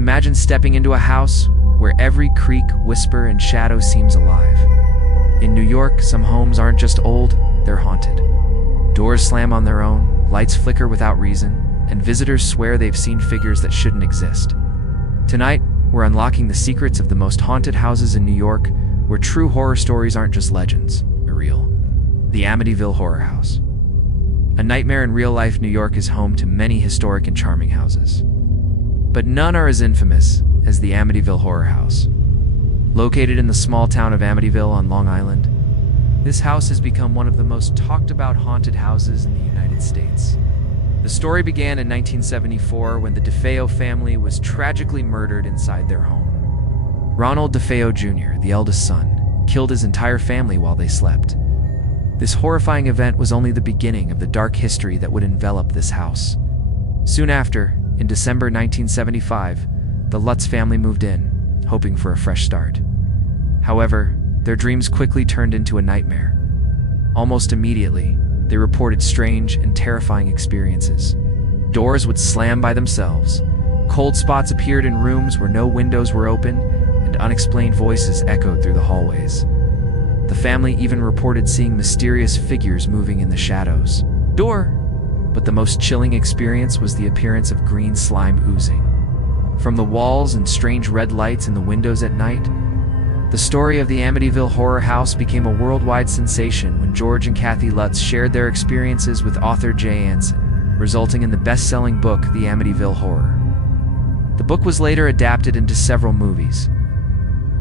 Imagine stepping into a house where every creak, whisper, and shadow seems alive. In New York, some homes aren't just old, they're haunted. Doors slam on their own, lights flicker without reason, and visitors swear they've seen figures that shouldn't exist. Tonight, we're unlocking the secrets of the most haunted houses in New York, where true horror stories aren't just legends, they're real. The Amityville Horror House. A nightmare in real-life New York is home to many historic and charming houses. But none are as infamous as the Amityville Horror House. Located in the small town of Amityville on Long Island, this house has become one of the most talked about haunted houses in the United States. The story began in 1974 when the DeFeo family was tragically murdered inside their home. Ronald DeFeo Jr., the eldest son, killed his entire family while they slept. This horrifying event was only the beginning of the dark history that would envelop this house. Soon after, in December 1975, the Lutz family moved in, hoping for a fresh start. However, their dreams quickly turned into a nightmare. Almost immediately, they reported strange and terrifying experiences. Doors would slam by themselves, cold spots appeared in rooms where no windows were open, and unexplained voices echoed through the hallways. The family even reported seeing mysterious figures moving in the shadows. But the most chilling experience was the appearance of green slime oozing from the walls and strange red lights in the windows at night. The story of the Amityville Horror House became a worldwide sensation when George and Kathy Lutz shared their experiences with author Jay Anson, resulting in the best-selling book, The Amityville Horror. The book was later adapted into several movies,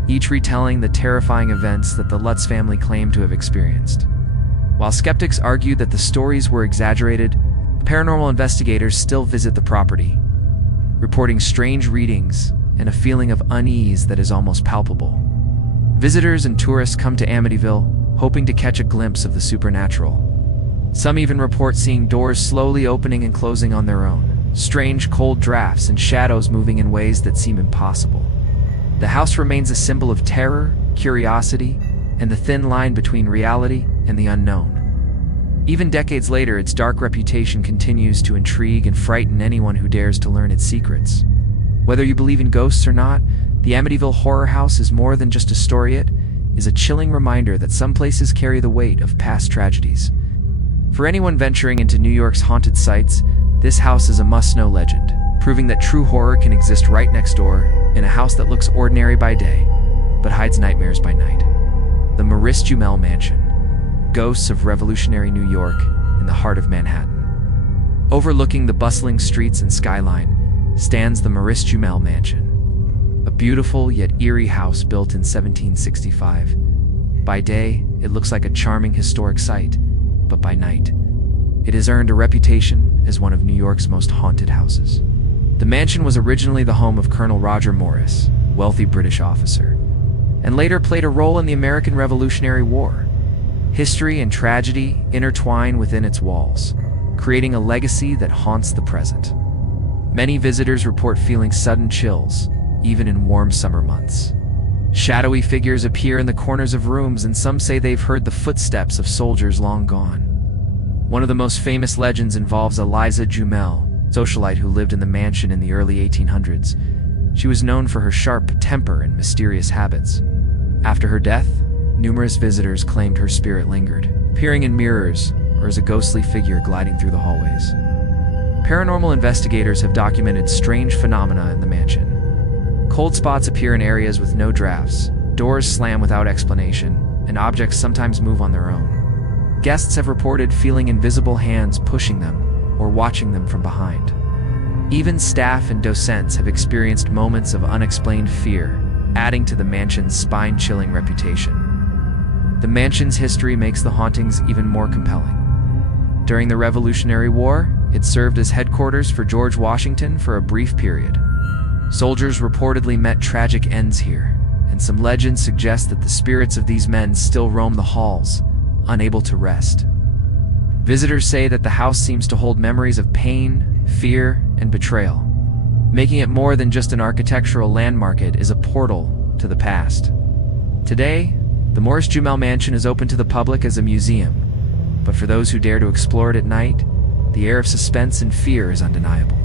each retelling the terrifying events that the Lutz family claimed to have experienced. While skeptics argued that the stories were exaggerated, paranormal investigators still visit the property, reporting strange readings and a feeling of unease that is almost palpable. Visitors and tourists come to Amityville, hoping to catch a glimpse of the supernatural. Some even report seeing doors slowly opening and closing on their own, strange cold drafts and shadows moving in ways that seem impossible. The house remains a symbol of terror, curiosity, and the thin line between reality and the unknown. Even decades later, its dark reputation continues to intrigue and frighten anyone who dares to learn its secrets. Whether you believe in ghosts or not, the Amityville Horror House is more than just a story. It is a chilling reminder that some places carry the weight of past tragedies. For anyone venturing into New York's haunted sites, this house is a must-know legend, proving that true horror can exist right next door, in a house that looks ordinary by day, but hides nightmares by night. The Maurice Jumel Mansion, ghosts of revolutionary New York in the heart of Manhattan. Overlooking the bustling streets and skyline stands the Maurice Jumel Mansion, a beautiful yet eerie house built in 1765. By day, it looks like a charming historic site, but by night, it has earned a reputation as one of New York's most haunted houses. The mansion was originally the home of Colonel Roger Morris, a wealthy British officer, and later played a role in the American Revolutionary War. History and tragedy intertwine within its walls, creating a legacy that haunts the present. Many visitors report feeling sudden chills, even in warm summer months. Shadowy figures appear in the corners of rooms, and some say they've heard the footsteps of soldiers long gone. One of the most famous legends involves Eliza Jumel, a socialite who lived in the mansion in the early 1800s. She was known for her sharp temper and mysterious habits. After her death, numerous visitors claimed her spirit lingered, appearing in mirrors or as a ghostly figure gliding through the hallways. Paranormal investigators have documented strange phenomena in the mansion. Cold spots appear in areas with no drafts, doors slam without explanation, and objects sometimes move on their own. Guests have reported feeling invisible hands pushing them or watching them from behind. Even staff and docents have experienced moments of unexplained fear, adding to the mansion's spine-chilling reputation. The mansion's history makes the hauntings even more compelling. During the Revolutionary War, it served as headquarters for George Washington for a brief period. Soldiers reportedly met tragic ends here, and some legends suggest that the spirits of these men still roam the halls, unable to rest. Visitors say that the house seems to hold memories of pain, fear, and betrayal. Making it more than just an architectural landmark, it is a portal to the past. Today, the Maurice Jumel Mansion is open to the public as a museum, but for those who dare to explore it at night, the air of suspense and fear is undeniable.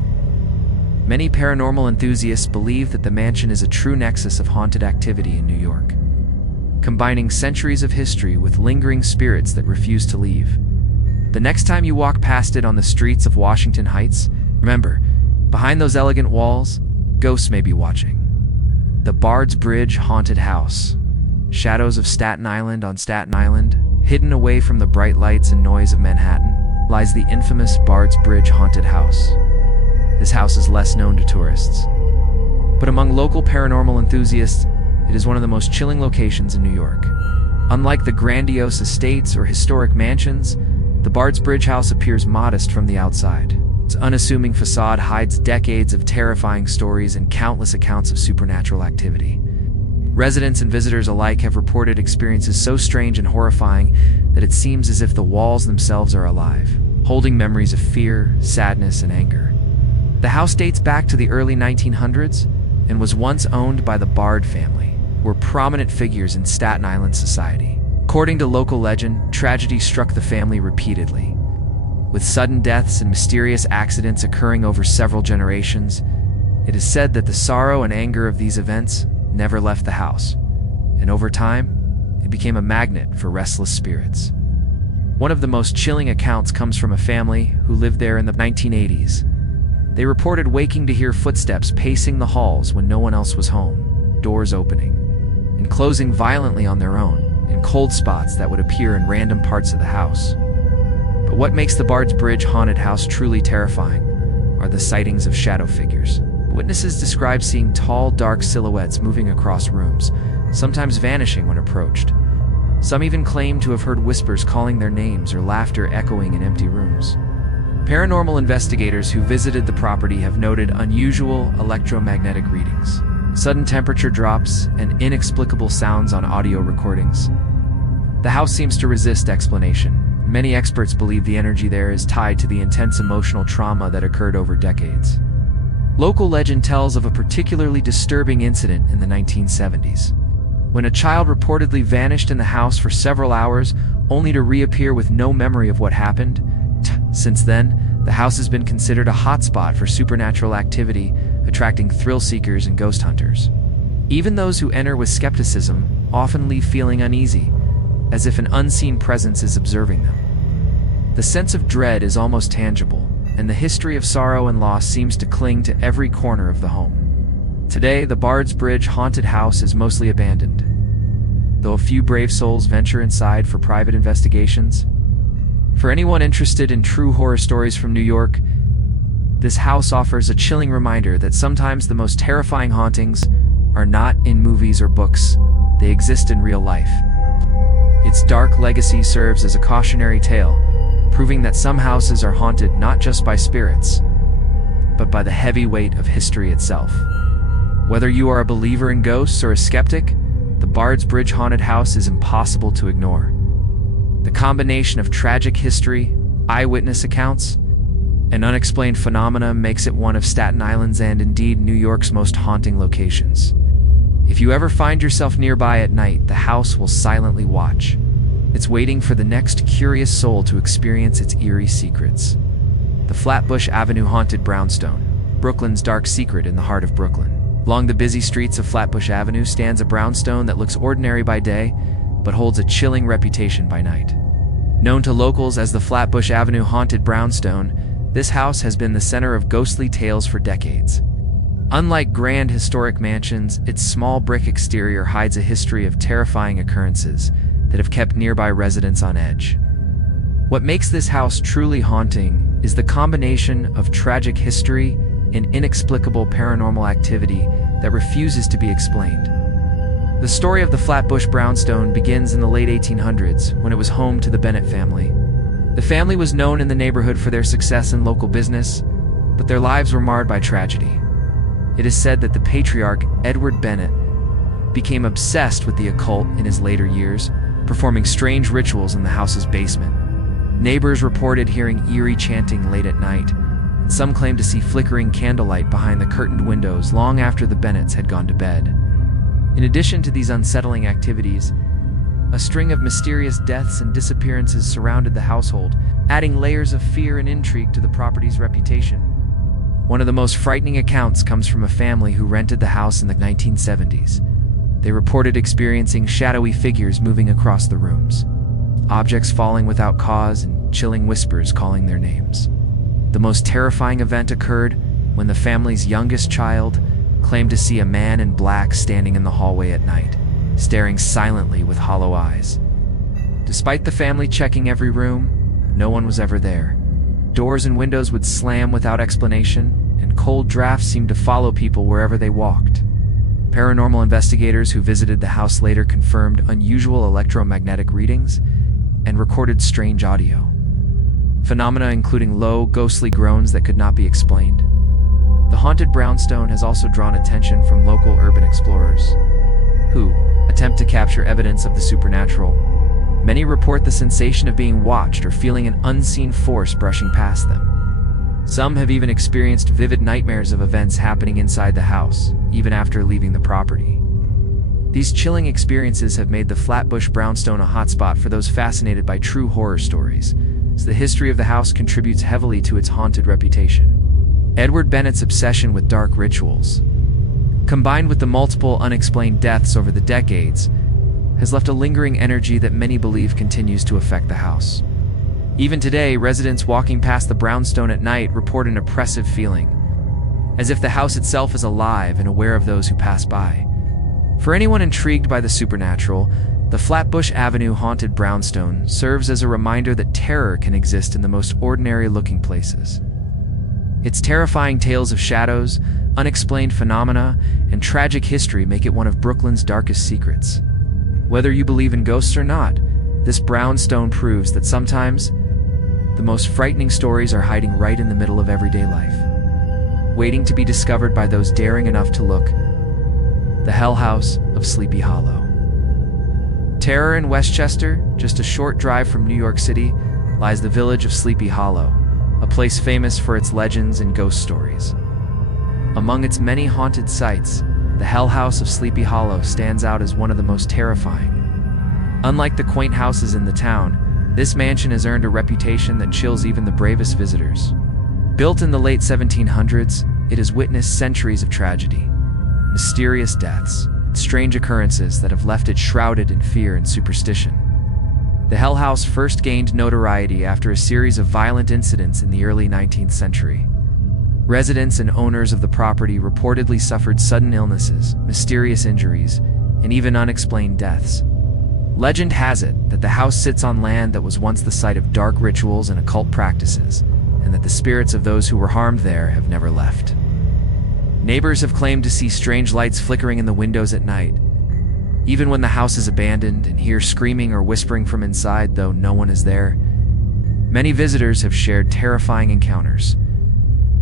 Many paranormal enthusiasts believe that the mansion is a true nexus of haunted activity in New York, combining centuries of history with lingering spirits that refuse to leave. The next time you walk past it on the streets of Washington Heights, remember, behind those elegant walls, ghosts may be watching. The Bard's Bridge Haunted House. Shadows of Staten Island. On Staten Island, hidden away from the bright lights and noise of Manhattan, lies the infamous Bard's Bridge Haunted House. This house is less known to tourists, but among local paranormal enthusiasts, it is one of the most chilling locations in New York. Unlike the grandiose estates or historic mansions, the Bard's Bridge House appears modest from the outside. Its unassuming facade hides decades of terrifying stories and countless accounts of supernatural activity. Residents and visitors alike have reported experiences so strange and horrifying that it seems as if the walls themselves are alive, holding memories of fear, sadness, and anger. The house dates back to the early 1900s and was once owned by the Bard family, who were prominent figures in Staten Island society. According to local legend, tragedy struck the family repeatedly, with sudden deaths and mysterious accidents occurring over several generations. It is said that the sorrow and anger of these events never left the house, and over time, it became a magnet for restless spirits. One of the most chilling accounts comes from a family who lived there in the 1980s. They reported waking to hear footsteps pacing the halls when no one else was home, doors opening and closing violently on their own, and cold spots that would appear in random parts of the house. But what makes the Bard's Bridge Haunted House truly terrifying are the sightings of shadow figures. Witnesses describe seeing tall, dark silhouettes moving across rooms, sometimes vanishing when approached. Some even claim to have heard whispers calling their names or laughter echoing in empty rooms. Paranormal investigators who visited the property have noted unusual electromagnetic readings, sudden temperature drops, and inexplicable sounds on audio recordings. The house seems to resist explanation. Many experts believe the energy there is tied to the intense emotional trauma that occurred over decades. Local legend tells of a particularly disturbing incident in the 1970s, when a child reportedly vanished in the house for several hours, only to reappear with no memory of what happened. Since then, the house has been considered a hotspot for supernatural activity, attracting thrill seekers and ghost hunters. Even those who enter with skepticism often leave feeling uneasy, as if an unseen presence is observing them. The sense of dread is almost tangible, and the history of sorrow and loss seems to cling to every corner of the home. Today, the Bard's Bridge Haunted House is mostly abandoned, though a few brave souls venture inside for private investigations. For anyone interested in true horror stories from New York, this house offers a chilling reminder that sometimes the most terrifying hauntings are not in movies or books, they exist in real life. Its dark legacy serves as a cautionary tale, proving that some houses are haunted not just by spirits, but by the heavy weight of history itself. Whether you are a believer in ghosts or a skeptic, the Bard's Bridge Haunted House is impossible to ignore. The combination of tragic history, eyewitness accounts, and unexplained phenomena makes it one of Staten Island's and indeed New York's most haunting locations. If you ever find yourself nearby at night, the house will silently watch. It's waiting for the next curious soul to experience its eerie secrets. The Flatbush Avenue Haunted Brownstone, Brooklyn's dark secret in the heart of Brooklyn. Along the busy streets of Flatbush Avenue stands a brownstone that looks ordinary by day, but holds a chilling reputation by night. Known to locals as the Flatbush Avenue Haunted Brownstone, this house has been the center of ghostly tales for decades. Unlike grand historic mansions, its small brick exterior hides a history of terrifying occurrences that have kept nearby residents on edge. What makes this house truly haunting is the combination of tragic history and inexplicable paranormal activity that refuses to be explained. The story of the Flatbush Brownstone begins in the late 1800s when it was home to the Bennett family. The family was known in the neighborhood for their success in local business, but their lives were marred by tragedy. It is said that the patriarch, Edward Bennett, became obsessed with the occult in his later years, performing strange rituals in the house's basement. Neighbors reported hearing eerie chanting late at night, and some claimed to see flickering candlelight behind the curtained windows long after the Bennetts had gone to bed. In addition to these unsettling activities, a string of mysterious deaths and disappearances surrounded the household, adding layers of fear and intrigue to the property's reputation. One of the most frightening accounts comes from a family who rented the house in the 1970s. They reported experiencing shadowy figures moving across the rooms, objects falling without cause, and chilling whispers calling their names. The most terrifying event occurred when the family's youngest child claimed to see a man in black standing in the hallway at night, staring silently with hollow eyes. Despite the family checking every room, no one was ever there. Doors and windows would slam without explanation, and cold drafts seemed to follow people wherever they walked. Paranormal investigators who visited the house later confirmed unusual electromagnetic readings and recorded strange audio. Phenomena including low, ghostly groans that could not be explained. The haunted brownstone has also drawn attention from local urban explorers, who attempt to capture evidence of the supernatural. Many report the sensation of being watched or feeling an unseen force brushing past them. Some have even experienced vivid nightmares of events happening inside the house, even after leaving the property. These chilling experiences have made the Flatbush brownstone a hotspot for those fascinated by true horror stories, so the history of the house contributes heavily to its haunted reputation. Edward Bennett's obsession with dark rituals, combined with the multiple unexplained deaths over the decades, has left a lingering energy that many believe continues to affect the house. Even today, residents walking past the brownstone at night report an oppressive feeling, as if the house itself is alive and aware of those who pass by. For anyone intrigued by the supernatural, the Flatbush Avenue haunted brownstone serves as a reminder that terror can exist in the most ordinary-looking places. Its terrifying tales of shadows, unexplained phenomena, and tragic history make it one of Brooklyn's darkest secrets. Whether you believe in ghosts or not, this brownstone proves that sometimes the most frightening stories are hiding right in the middle of everyday life, waiting to be discovered by those daring enough to look. The Hell House of Sleepy Hollow. Terror in Westchester, just a short drive from New York City, lies the village of Sleepy Hollow, a place famous for its legends and ghost stories. Among its many haunted sites, the Hell House of Sleepy Hollow stands out as one of the most terrifying. Unlike the quaint houses in the town, this mansion has earned a reputation that chills even the bravest visitors. Built in the late 1700s, it has witnessed centuries of tragedy, mysterious deaths, and strange occurrences that have left it shrouded in fear and superstition. The Hell House first gained notoriety after a series of violent incidents in the early 19th century. Residents and owners of the property reportedly suffered sudden illnesses, mysterious injuries, and even unexplained deaths. Legend has it that the house sits on land that was once the site of dark rituals and occult practices, and that the spirits of those who were harmed there have never left. Neighbors have claimed to see strange lights flickering in the windows at night, even when the house is abandoned, and hear screaming or whispering from inside, though no one is there. Many visitors have shared terrifying encounters.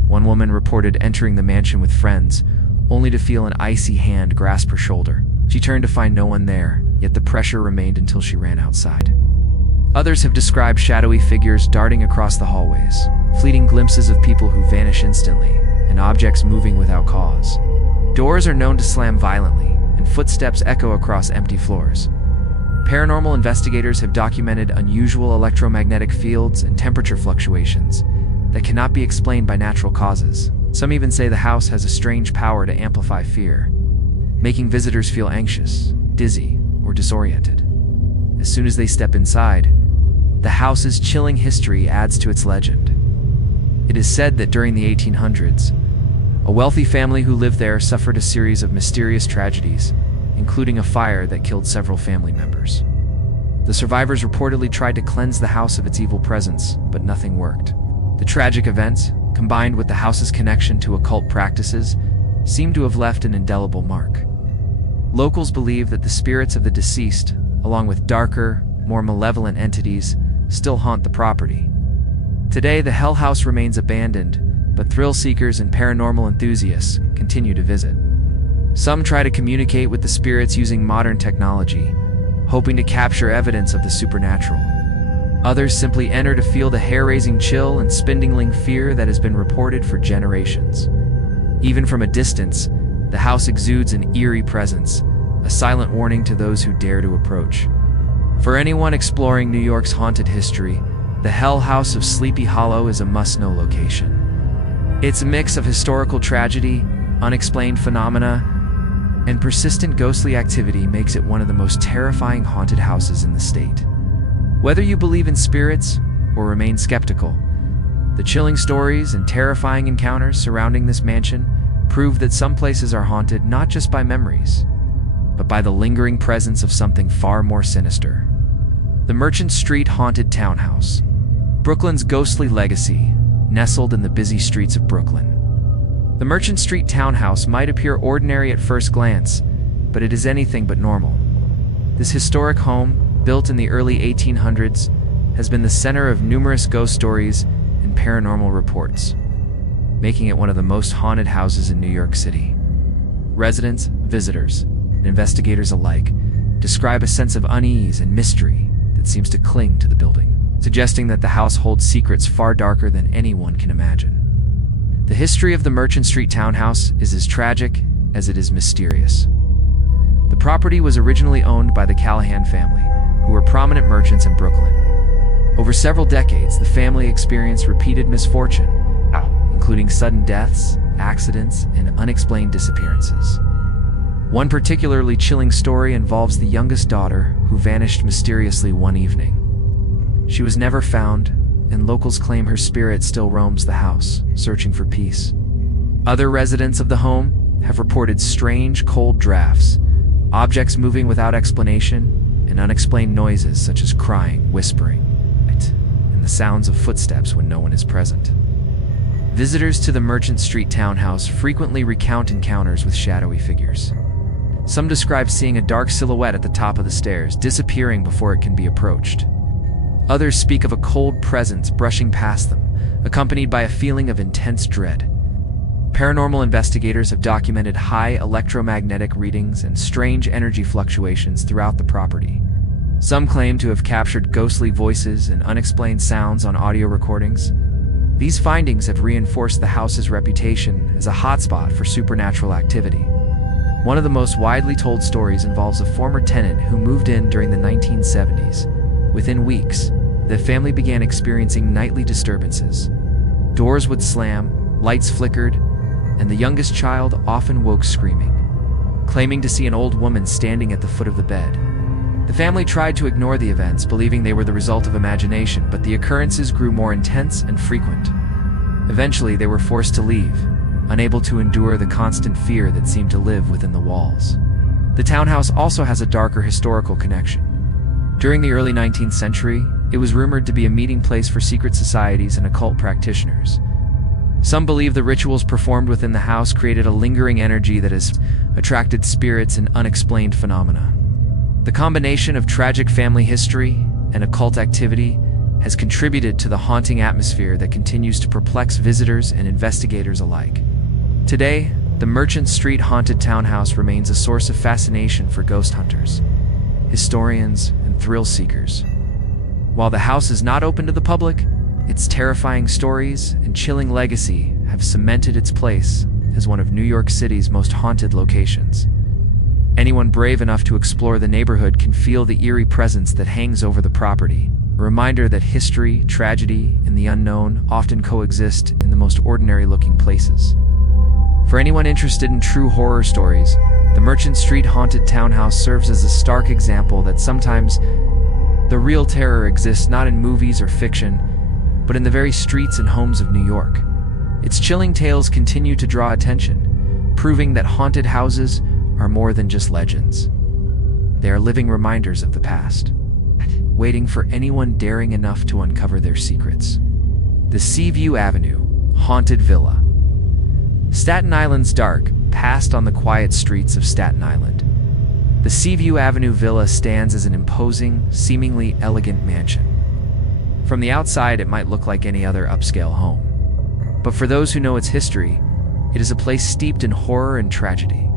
One woman reported entering the mansion with friends, only to feel an icy hand grasp her shoulder. She turned to find no one there, yet the pressure remained until she ran outside. Others have described shadowy figures darting across the hallways, fleeting glimpses of people who vanish instantly, and objects moving without cause. Doors are known to slam violently, and footsteps echo across empty floors. Paranormal investigators have documented unusual electromagnetic fields and temperature fluctuations that cannot be explained by natural causes. Some even say the house has a strange power to amplify fear, making visitors feel anxious, dizzy, or disoriented. As soon as they step inside, the house's chilling history adds to its legend. It is said that during the 1800s, a wealthy family who lived there suffered a series of mysterious tragedies, including a fire that killed several family members. The survivors reportedly tried to cleanse the house of its evil presence, but nothing worked. The tragic events, combined with the house's connection to occult practices, seem to have left an indelible mark. Locals believe that the spirits of the deceased, along with darker, more malevolent entities, still haunt the property. Today, the Hell House remains abandoned, but thrill seekers and paranormal enthusiasts continue to visit. Some try to communicate with the spirits using modern technology, hoping to capture evidence of the supernatural. Others simply enter to feel the hair-raising chill and spindling fear that has been reported for generations. Even from a distance, the house exudes an eerie presence, a silent warning to those who dare to approach. For anyone exploring New York's haunted history, the Hell House of Sleepy Hollow is a must-know location. It's a mix of historical tragedy, unexplained phenomena, and persistent ghostly activity makes it one of the most terrifying haunted houses in the state. Whether you believe in spirits or remain skeptical, the chilling stories and terrifying encounters surrounding this mansion prove that some places are haunted not just by memories, but by the lingering presence of something far more sinister. The Merchant Street Haunted Townhouse, Brooklyn's ghostly legacy, nestled in the busy streets of Brooklyn. The Merchant Street Townhouse might appear ordinary at first glance, but it is anything but normal. This historic home, built in the early 1800s, has been the center of numerous ghost stories and paranormal reports, making it one of the most haunted houses in New York City. Residents, visitors, and investigators alike describe a sense of unease and mystery that seems to cling to the building, suggesting that the house holds secrets far darker than anyone can imagine. The history of the Merchant Street Townhouse is as tragic as it is mysterious. The property was originally owned by the Callahan family, who were prominent merchants in Brooklyn. Over several decades, the family experienced repeated misfortune, including sudden deaths, accidents, and unexplained disappearances. One particularly chilling story involves the youngest daughter, who vanished mysteriously one evening. She was never found, and locals claim her spirit still roams the house, searching for peace. Other residents of the home have reported strange, cold drafts, objects moving without explanation, and unexplained noises such as crying, whispering, and the sounds of footsteps when no one is present. Visitors to the Merchant Street Townhouse frequently recount encounters with shadowy figures. Some describe seeing a dark silhouette at the top of the stairs, disappearing before it can be approached. Others speak of a cold presence brushing past them, accompanied by a feeling of intense dread. Paranormal investigators have documented high electromagnetic readings and strange energy fluctuations throughout the property. Some claim to have captured ghostly voices and unexplained sounds on audio recordings. These findings have reinforced the house's reputation as a hotspot for supernatural activity. One of the most widely told stories involves a former tenant who moved in during the 1970s. Within weeks, the family began experiencing nightly disturbances. Doors would slam, lights flickered, and the youngest child often woke screaming, claiming to see an old woman standing at the foot of the bed. The family tried to ignore the events, believing they were the result of imagination, but the occurrences grew more intense and frequent. Eventually, they were forced to leave, unable to endure the constant fear that seemed to live within the walls. The townhouse also has a darker historical connection. During the early 19th century, it was rumored to be a meeting place for secret societies and occult practitioners. Some believe the rituals performed within the house created a lingering energy that has attracted spirits and unexplained phenomena. The combination of tragic family history and occult activity has contributed to the haunting atmosphere that continues to perplex visitors and investigators alike. Today, the Merchant Street Haunted Townhouse remains a source of fascination for ghost hunters, historians, and thrill seekers. While the house is not open to the public, its terrifying stories and chilling legacy have cemented its place as one of New York City's most haunted locations. Anyone brave enough to explore the neighborhood can feel the eerie presence that hangs over the property, a reminder that history, tragedy, and the unknown often coexist in the most ordinary-looking places. For anyone interested in true horror stories, the Merchant Street Haunted Townhouse serves as a stark example that sometimes the real terror exists not in movies or fiction, but in the very streets and homes of New York. Its chilling tales continue to draw attention, proving that haunted houses are more than just legends. They are living reminders of the past, waiting for anyone daring enough to uncover their secrets. The Seaview Avenue Haunted Villa. Staten Island's dark past on the quiet streets of Staten Island. The Seaview Avenue Villa stands as an imposing, seemingly elegant mansion. From the outside, it might look like any other upscale home. But for those who know its history, it is a place steeped in horror and tragedy.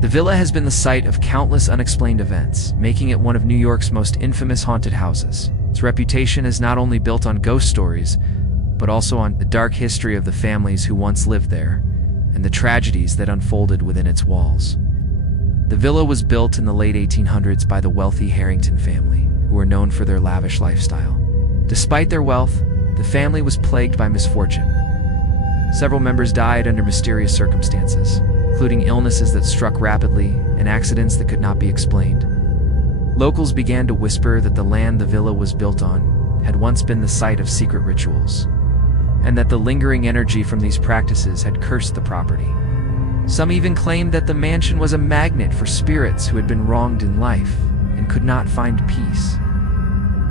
The villa has been the site of countless unexplained events, making it one of New York's most infamous haunted houses. Its reputation is not only built on ghost stories, but also on the dark history of the families who once lived there, and the tragedies that unfolded within its walls. The villa was built in the late 1800s by the wealthy Harrington family, who were known for their lavish lifestyle. Despite their wealth, the family was plagued by misfortune. Several members died under mysterious circumstances, including illnesses that struck rapidly and accidents that could not be explained. Locals began to whisper that the land the villa was built on had once been the site of secret rituals, and that the lingering energy from these practices had cursed the property. Some even claimed that the mansion was a magnet for spirits who had been wronged in life and could not find peace.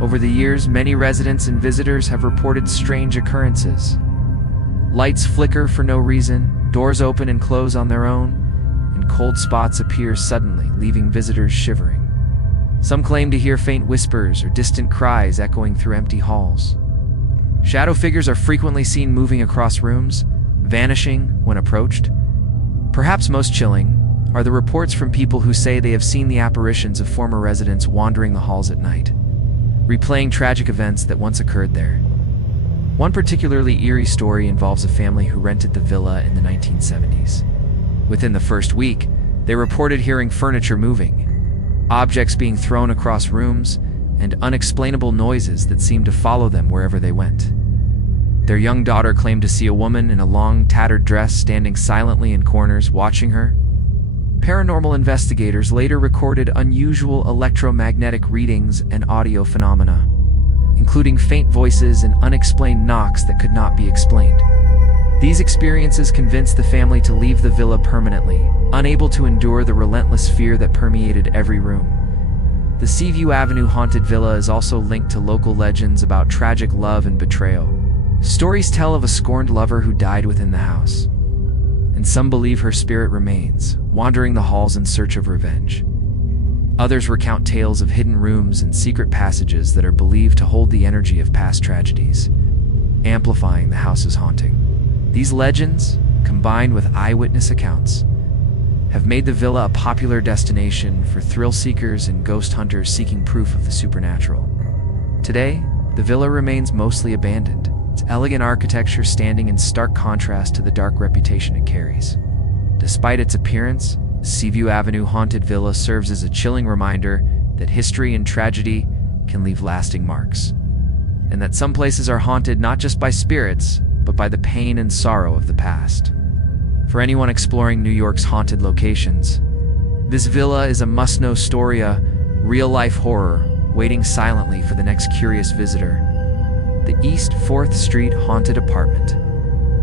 Over the years, many residents and visitors have reported strange occurrences. Lights flicker for no reason, doors open and close on their own, and cold spots appear suddenly, leaving visitors shivering. Some claim to hear faint whispers or distant cries echoing through empty halls. Shadow figures are frequently seen moving across rooms, vanishing when approached. Perhaps most chilling are the reports from people who say they have seen the apparitions of former residents wandering the halls at night, replaying tragic events that once occurred there. One particularly eerie story involves a family who rented the villa in the 1970s. Within the first week, they reported hearing furniture moving, objects being thrown across rooms, and unexplainable noises that seemed to follow them wherever they went. Their young daughter claimed to see a woman in a long, tattered dress standing silently in corners, watching her. Paranormal investigators later recorded unusual electromagnetic readings and audio phenomena, including faint voices and unexplained knocks that could not be explained. These experiences convinced the family to leave the villa permanently, unable to endure the relentless fear that permeated every room. The Seaview Avenue haunted villa is also linked to local legends about tragic love and betrayal. Stories tell of a scorned lover who died within the house, and some believe her spirit remains, wandering the halls in search of revenge. Others recount tales of hidden rooms and secret passages that are believed to hold the energy of past tragedies, amplifying the house's haunting. These legends, combined with eyewitness accounts, have made the villa a popular destination for thrill seekers and ghost hunters seeking proof of the supernatural. Today, the villa remains mostly abandoned, its elegant architecture standing in stark contrast to the dark reputation it carries. Despite its appearance, Seaview Avenue haunted villa serves as a chilling reminder that history and tragedy can leave lasting marks, and that some places are haunted not just by spirits, but by the pain and sorrow of the past. For anyone exploring New York's haunted locations, this villa is a must-know story, a real-life horror waiting silently for the next curious visitor. The East 4th Street Haunted Apartment.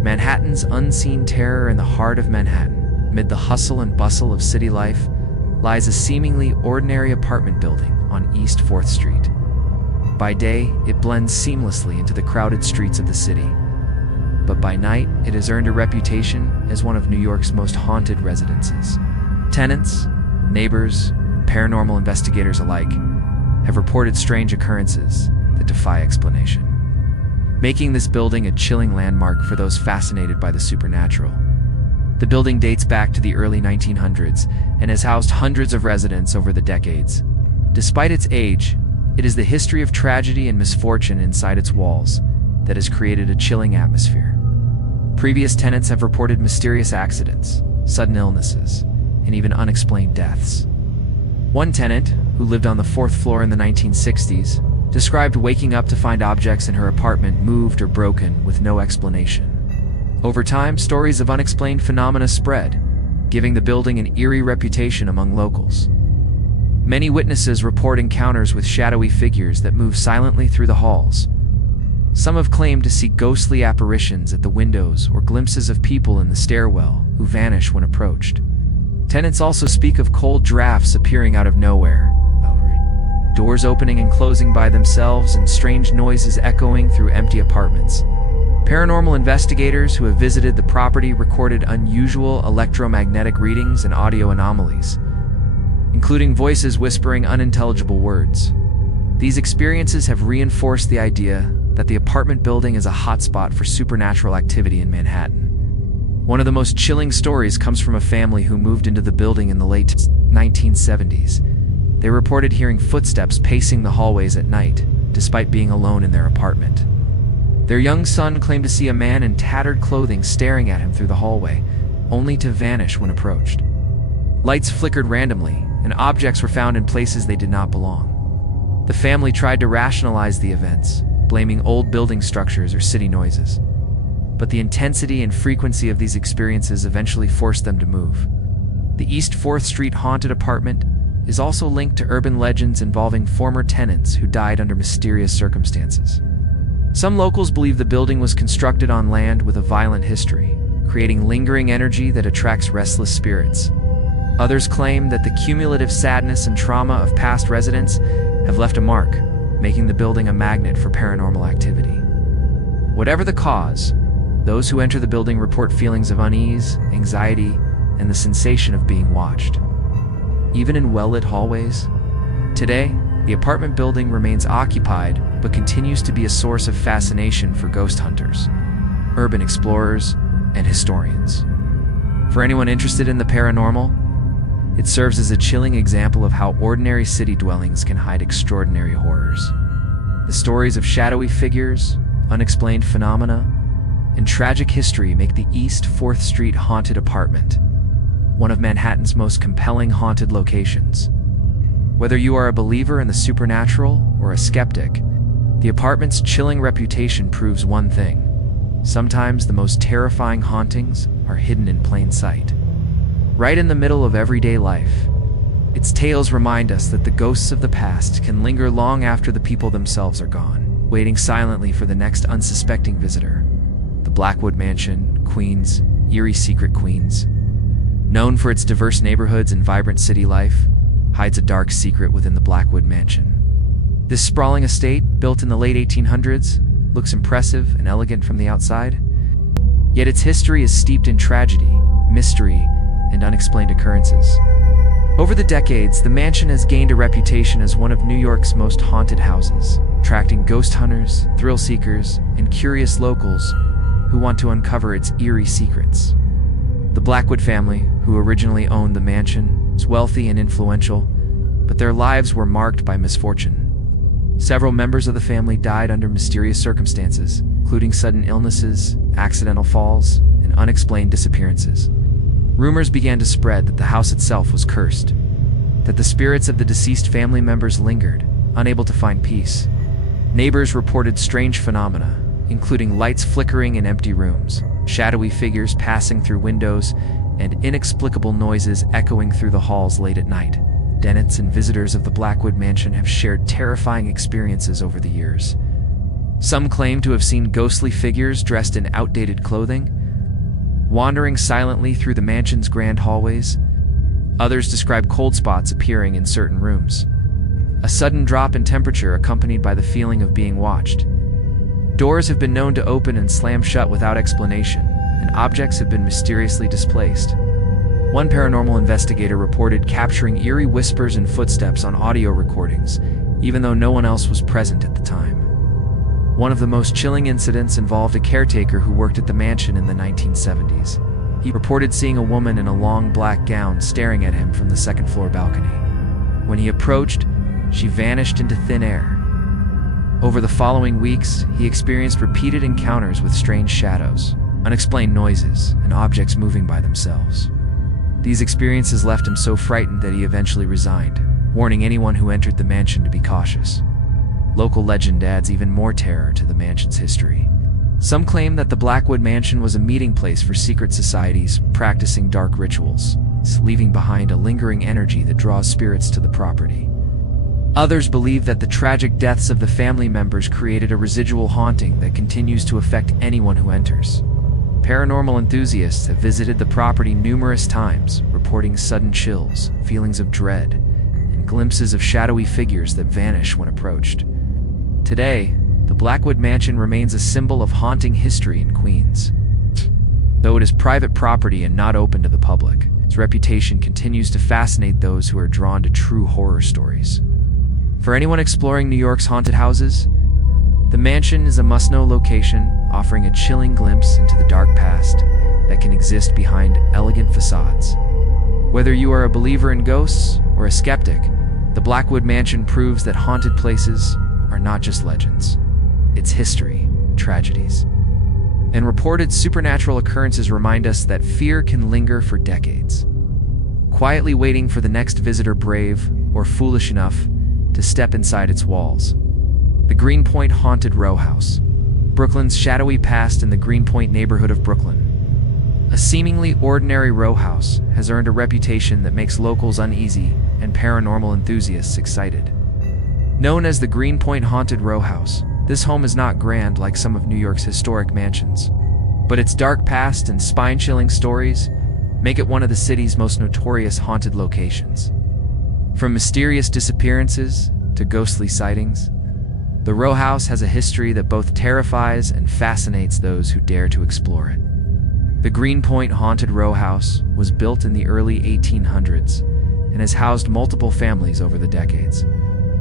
Manhattan's unseen terror in the heart of Manhattan, amid the hustle and bustle of city life, lies a seemingly ordinary apartment building on East 4th Street. By day, it blends seamlessly into the crowded streets of the city. But by night, it has earned a reputation as one of New York's most haunted residences. Tenants, neighbors, paranormal investigators alike have reported strange occurrences that defy explanation, making this building a chilling landmark for those fascinated by the supernatural. The building dates back to the early 1900s and has housed hundreds of residents over the decades. Despite its age, it is the history of tragedy and misfortune inside its walls that has created a chilling atmosphere. Previous tenants have reported mysterious accidents, sudden illnesses, and even unexplained deaths. One tenant, who lived on the 4th floor in the 1960s, described waking up to find objects in her apartment moved or broken with no explanation. Over time, stories of unexplained phenomena spread, giving the building an eerie reputation among locals. Many witnesses report encounters with shadowy figures that move silently through the halls. Some have claimed to see ghostly apparitions at the windows or glimpses of people in the stairwell who vanish when approached. Tenants also speak of cold drafts appearing out of nowhere, doors opening and closing by themselves, and strange noises echoing through empty apartments. Paranormal investigators who have visited the property recorded unusual electromagnetic readings and audio anomalies, including voices whispering unintelligible words. These experiences have reinforced the idea that the apartment building is a hotspot for supernatural activity in Manhattan. One of the most chilling stories comes from a family who moved into the building in the late 1970s. They reported hearing footsteps pacing the hallways at night, despite being alone in their apartment. Their young son claimed to see a man in tattered clothing staring at him through the hallway, only to vanish when approached. Lights flickered randomly, and objects were found in places they did not belong. The family tried to rationalize the events, blaming old building structures or city noises. but the intensity and frequency of these experiences eventually forced them to move. The East 4th Street haunted apartment is also linked to urban legends involving former tenants who died under mysterious circumstances. Some locals believe the building was constructed on land with a violent history, creating lingering energy that attracts restless spirits. Others claim that the cumulative sadness and trauma of past residents have left a mark, making the building a magnet for paranormal activity. Whatever the cause, those who enter the building report feelings of unease, anxiety, and the sensation of being watched. Even in well-lit hallways. Today, the apartment building remains occupied but continues to be a source of fascination for ghost hunters, urban explorers, and historians. For anyone interested in the paranormal, it serves as a chilling example of how ordinary city dwellings can hide extraordinary horrors. The stories of shadowy figures, unexplained phenomena, and tragic history make the East 4th Street haunted apartment one of Manhattan's most compelling haunted locations. Whether you are a believer in the supernatural or a skeptic, the apartment's chilling reputation proves one thing: sometimes the most terrifying hauntings are hidden in plain sight, right in the middle of everyday life. Its tales remind us that the ghosts of the past can linger long after the people themselves are gone, waiting silently for the next unsuspecting visitor. The Blackwood Mansion, Queens, eerie secret Queens, known for its diverse neighborhoods and vibrant city life, hides a dark secret within the Blackwood Mansion. This sprawling estate, built in the late 1800s, looks impressive and elegant from the outside. Yet its history is steeped in tragedy, mystery, and unexplained occurrences. Over the decades, the mansion has gained a reputation as one of New York's most haunted houses, attracting ghost hunters, thrill seekers, and curious locals who want to uncover its eerie secrets. The Blackwood family, who originally owned the mansion, was wealthy and influential, but their lives were marked by misfortune. Several members of the family died under mysterious circumstances, including sudden illnesses, accidental falls, and unexplained disappearances. Rumors began to spread that the house itself was cursed, that the spirits of the deceased family members lingered, unable to find peace. Neighbors reported strange phenomena, including lights flickering in empty rooms, shadowy figures passing through windows, and inexplicable noises echoing through the halls late at night. Tenants and visitors of the Blackwood Mansion have shared terrifying experiences over the years. Some claim to have seen ghostly figures dressed in outdated clothing, wandering silently through the mansion's grand hallways. Others describe cold spots appearing in certain rooms, a sudden drop in temperature accompanied by the feeling of being watched. Doors have been known to open and slam shut without explanation, and objects have been mysteriously displaced. One paranormal investigator reported capturing eerie whispers and footsteps on audio recordings, even though no one else was present at the time. One of the most chilling incidents involved a caretaker who worked at the mansion in the 1970s. He reported seeing a woman in a long black gown staring at him from the second-floor balcony. When he approached, she vanished into thin air. Over the following weeks, he experienced repeated encounters with strange shadows, unexplained noises, and objects moving by themselves. These experiences left him so frightened that he eventually resigned, warning anyone who entered the mansion to be cautious. Local legend adds even more terror to the mansion's history. Some claim that the Blackwood Mansion was a meeting place for secret societies practicing dark rituals, leaving behind a lingering energy that draws spirits to the property. Others believe that the tragic deaths of the family members created a residual haunting that continues to affect anyone who enters. Paranormal enthusiasts have visited the property numerous times, reporting sudden chills, feelings of dread, and glimpses of shadowy figures that vanish when approached. Today, the Blackwood Mansion remains a symbol of haunting history in Queens. Though it is private property and not open to the public, its reputation continues to fascinate those who are drawn to true horror stories. For anyone exploring New York's haunted houses, the mansion is a must-know location, offering a chilling glimpse into the dark past that can exist behind elegant facades. Whether you are a believer in ghosts or a skeptic, the Blackwood Mansion proves that haunted places are not just legends. It's history, tragedies, and reported supernatural occurrences remind us that fear can linger for decades, quietly waiting for the next visitor brave or foolish enough to step inside its walls. The Greenpoint Haunted Row House, Brooklyn's shadowy past in the Greenpoint neighborhood of Brooklyn. A seemingly ordinary row house has earned a reputation that makes locals uneasy and paranormal enthusiasts excited. Known as the Greenpoint Haunted Row House, this home is not grand like some of New York's historic mansions, but its dark past and spine-chilling stories make it one of the city's most notorious haunted locations. From mysterious disappearances to ghostly sightings, the row house has a history that both terrifies and fascinates those who dare to explore it. The Greenpoint Haunted Row House was built in the early 1800s and has housed multiple families over the decades.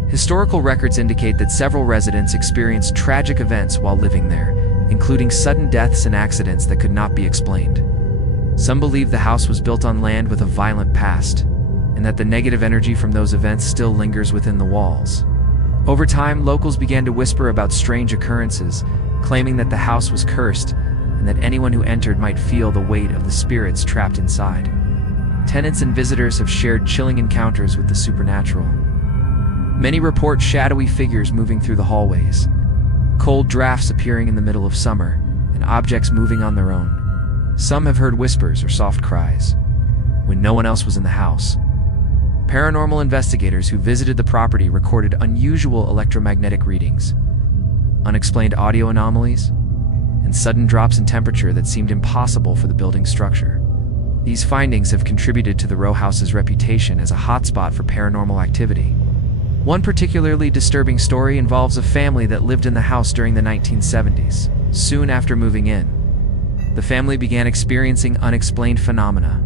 Historical records indicate that several residents experienced tragic events while living there, including sudden deaths and accidents that could not be explained. Some believe the house was built on land with a violent past, and that the negative energy from those events still lingers within the walls. Over time, locals began to whisper about strange occurrences, claiming that the house was cursed and that anyone who entered might feel the weight of the spirits trapped inside. Tenants and visitors have shared chilling encounters with the supernatural. Many report shadowy figures moving through the hallways, cold drafts appearing in the middle of summer, and objects moving on their own. Some have heard whispers or soft cries when no one else was in the house. Paranormal investigators who visited the property recorded unusual electromagnetic readings, unexplained audio anomalies, and sudden drops in temperature that seemed impossible for the building's structure. These findings have contributed to the row house's reputation as a hotspot for paranormal activity. One particularly disturbing story involves a family that lived in the house during the 1970s. Soon after moving in, the family began experiencing unexplained phenomena.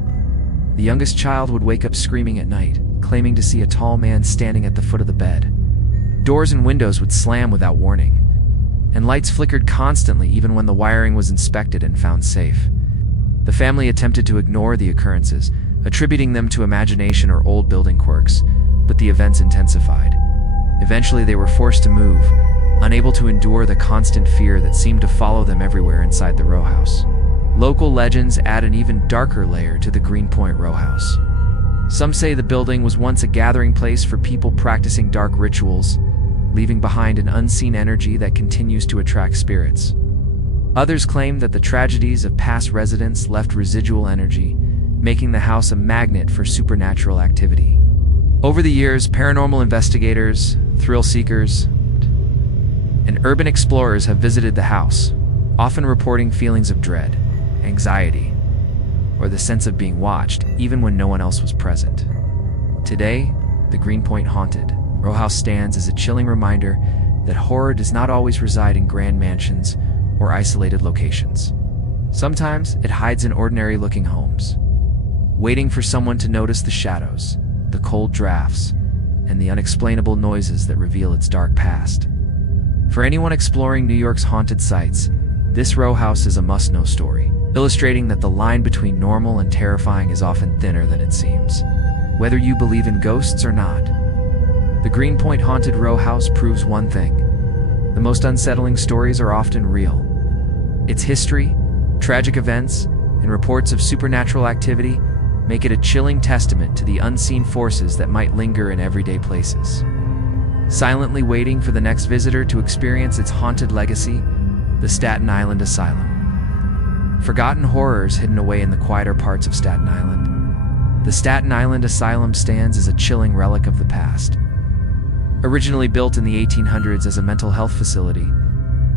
The youngest child would wake up screaming at night, claiming to see a tall man standing at the foot of the bed. Doors and windows would slam without warning, and lights flickered constantly even when the wiring was inspected and found safe. The family attempted to ignore the occurrences, attributing them to imagination or old building quirks, but the events intensified. Eventually, they were forced to move, unable to endure the constant fear that seemed to follow them everywhere inside the row house. Local legends add an even darker layer to the Greenpoint Row House. Some say the building was once a gathering place for people practicing dark rituals, leaving behind an unseen energy that continues to attract spirits. Others claim that the tragedies of past residents left residual energy, making the house a magnet for supernatural activity. Over the years, paranormal investigators, thrill seekers, and urban explorers have visited the house, often reporting feelings of dread, anxiety, or the sense of being watched, even when no one else was present. Today, the Greenpoint Haunted Row House stands as a chilling reminder that horror does not always reside in grand mansions or isolated locations. Sometimes it hides in ordinary-looking homes, waiting for someone to notice the shadows, the cold drafts, and the unexplainable noises that reveal its dark past. For anyone exploring New York's haunted sites, this row house is a must-know story, illustrating that the line between normal and terrifying is often thinner than it seems. Whether you believe in ghosts or not, the Greenpoint Haunted Row House proves one thing: the most unsettling stories are often real. Its history, tragic events, and reports of supernatural activity make it a chilling testament to the unseen forces that might linger in everyday places. Silently waiting for the next visitor to experience its haunted legacy, the Staten Island Asylum. Forgotten horrors hidden away in the quieter parts of Staten Island. The Staten Island Asylum stands as a chilling relic of the past. Originally built in the 1800s as a mental health facility,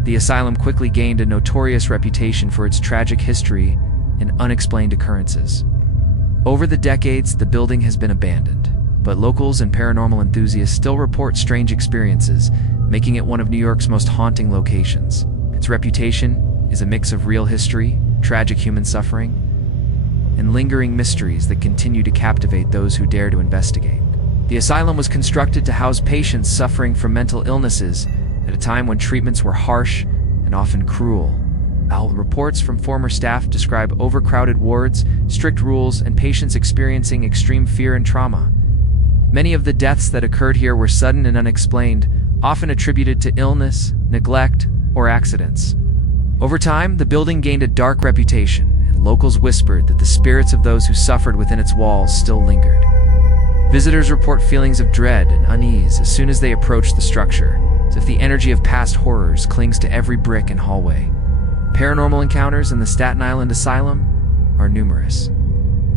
the asylum quickly gained a notorious reputation for its tragic history and unexplained occurrences. Over the decades, the building has been abandoned, but locals and paranormal enthusiasts still report strange experiences, making it one of New York's most haunting locations. Its reputation is a mix of real history, tragic human suffering, and lingering mysteries that continue to captivate those who dare to investigate. The asylum was constructed to house patients suffering from mental illnesses at a time when treatments were harsh and often cruel. Reports from former staff describe overcrowded wards, strict rules, and patients experiencing extreme fear and trauma. Many of the deaths that occurred here were sudden and unexplained, often attributed to illness, neglect, or accidents. Over time, the building gained a dark reputation, and locals whispered that the spirits of those who suffered within its walls still lingered. Visitors report feelings of dread and unease as soon as they approach the structure, as if the energy of past horrors clings to every brick and hallway. Paranormal encounters in the Staten Island Asylum are numerous.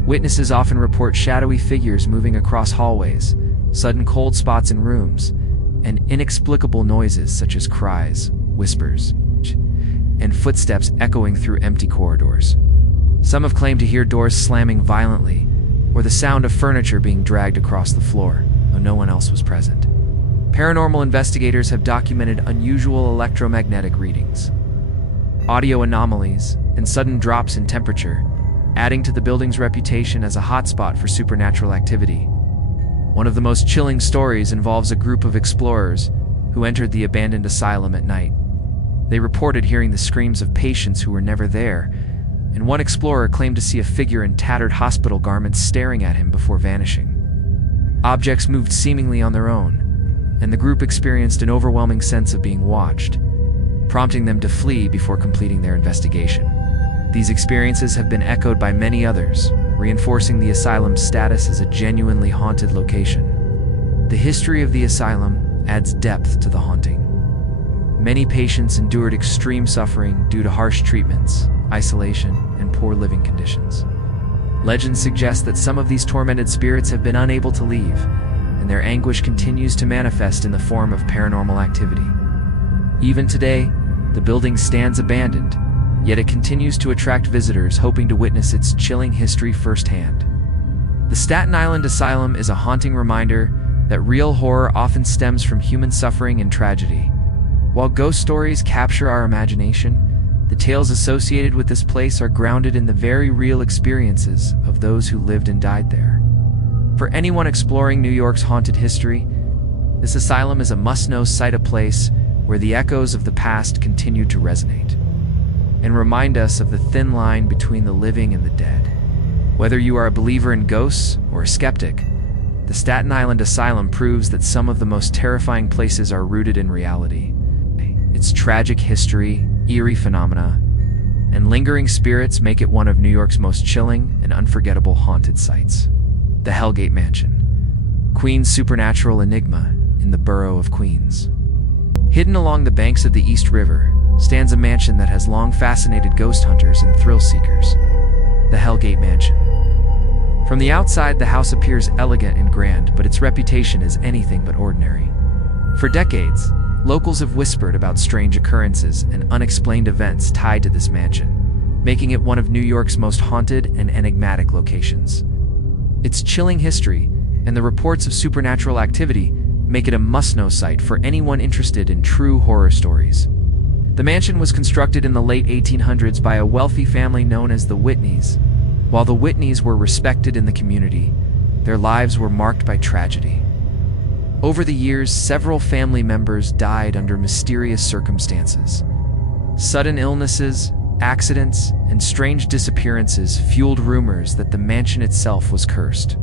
Witnesses often report shadowy figures moving across hallways, sudden cold spots in rooms, and inexplicable noises such as cries, whispers, and footsteps echoing through empty corridors. Some have claimed to hear doors slamming violently or the sound of furniture being dragged across the floor, though no one else was present. Paranormal investigators have documented unusual electromagnetic readings, audio anomalies, and sudden drops in temperature, adding to the building's reputation as a hotspot for supernatural activity. One of the most chilling stories involves a group of explorers who entered the abandoned asylum at night. They reported hearing the screams of patients who were never there, and one explorer claimed to see a figure in tattered hospital garments staring at him before vanishing. Objects moved seemingly on their own, and the group experienced an overwhelming sense of being watched, prompting them to flee before completing their investigation. These experiences have been echoed by many others, reinforcing the asylum's status as a genuinely haunted location. The history of the asylum adds depth to the haunting. Many patients endured extreme suffering due to harsh treatments, isolation, and poor living conditions. Legends suggest that some of these tormented spirits have been unable to leave, and their anguish continues to manifest in the form of paranormal activity. Even today, the building stands abandoned, yet it continues to attract visitors hoping to witness its chilling history firsthand. The Staten Island Asylum is a haunting reminder that real horror often stems from human suffering and tragedy. While ghost stories capture our imagination, the tales associated with this place are grounded in the very real experiences of those who lived and died there. For anyone exploring New York's haunted history, this asylum is a must-know sight, a place where the echoes of the past continue to resonate and remind us of the thin line between the living and the dead. Whether you are a believer in ghosts or a skeptic, the Staten Island Asylum proves that some of the most terrifying places are rooted in reality. Its tragic history, eerie phenomena, and lingering spirits make it one of New York's most chilling and unforgettable haunted sites. The Hellgate Mansion, Queens' supernatural enigma in the borough of Queens. Hidden along the banks of the East River stands a mansion that has long fascinated ghost hunters and thrill seekers, the Hellgate Mansion. From the outside, the house appears elegant and grand, but its reputation is anything but ordinary. For decades, locals have whispered about strange occurrences and unexplained events tied to this mansion, making it one of New York's most haunted and enigmatic locations. Its chilling history and the reports of supernatural activity make it a must-know site for anyone interested in true horror stories. The mansion was constructed in the late 1800s by a wealthy family known as the Whitneys. While the Whitneys were respected in the community, their lives were marked by tragedy. Over the years, several family members died under mysterious circumstances. Sudden illnesses, accidents, and strange disappearances fueled rumors that the mansion itself was cursed.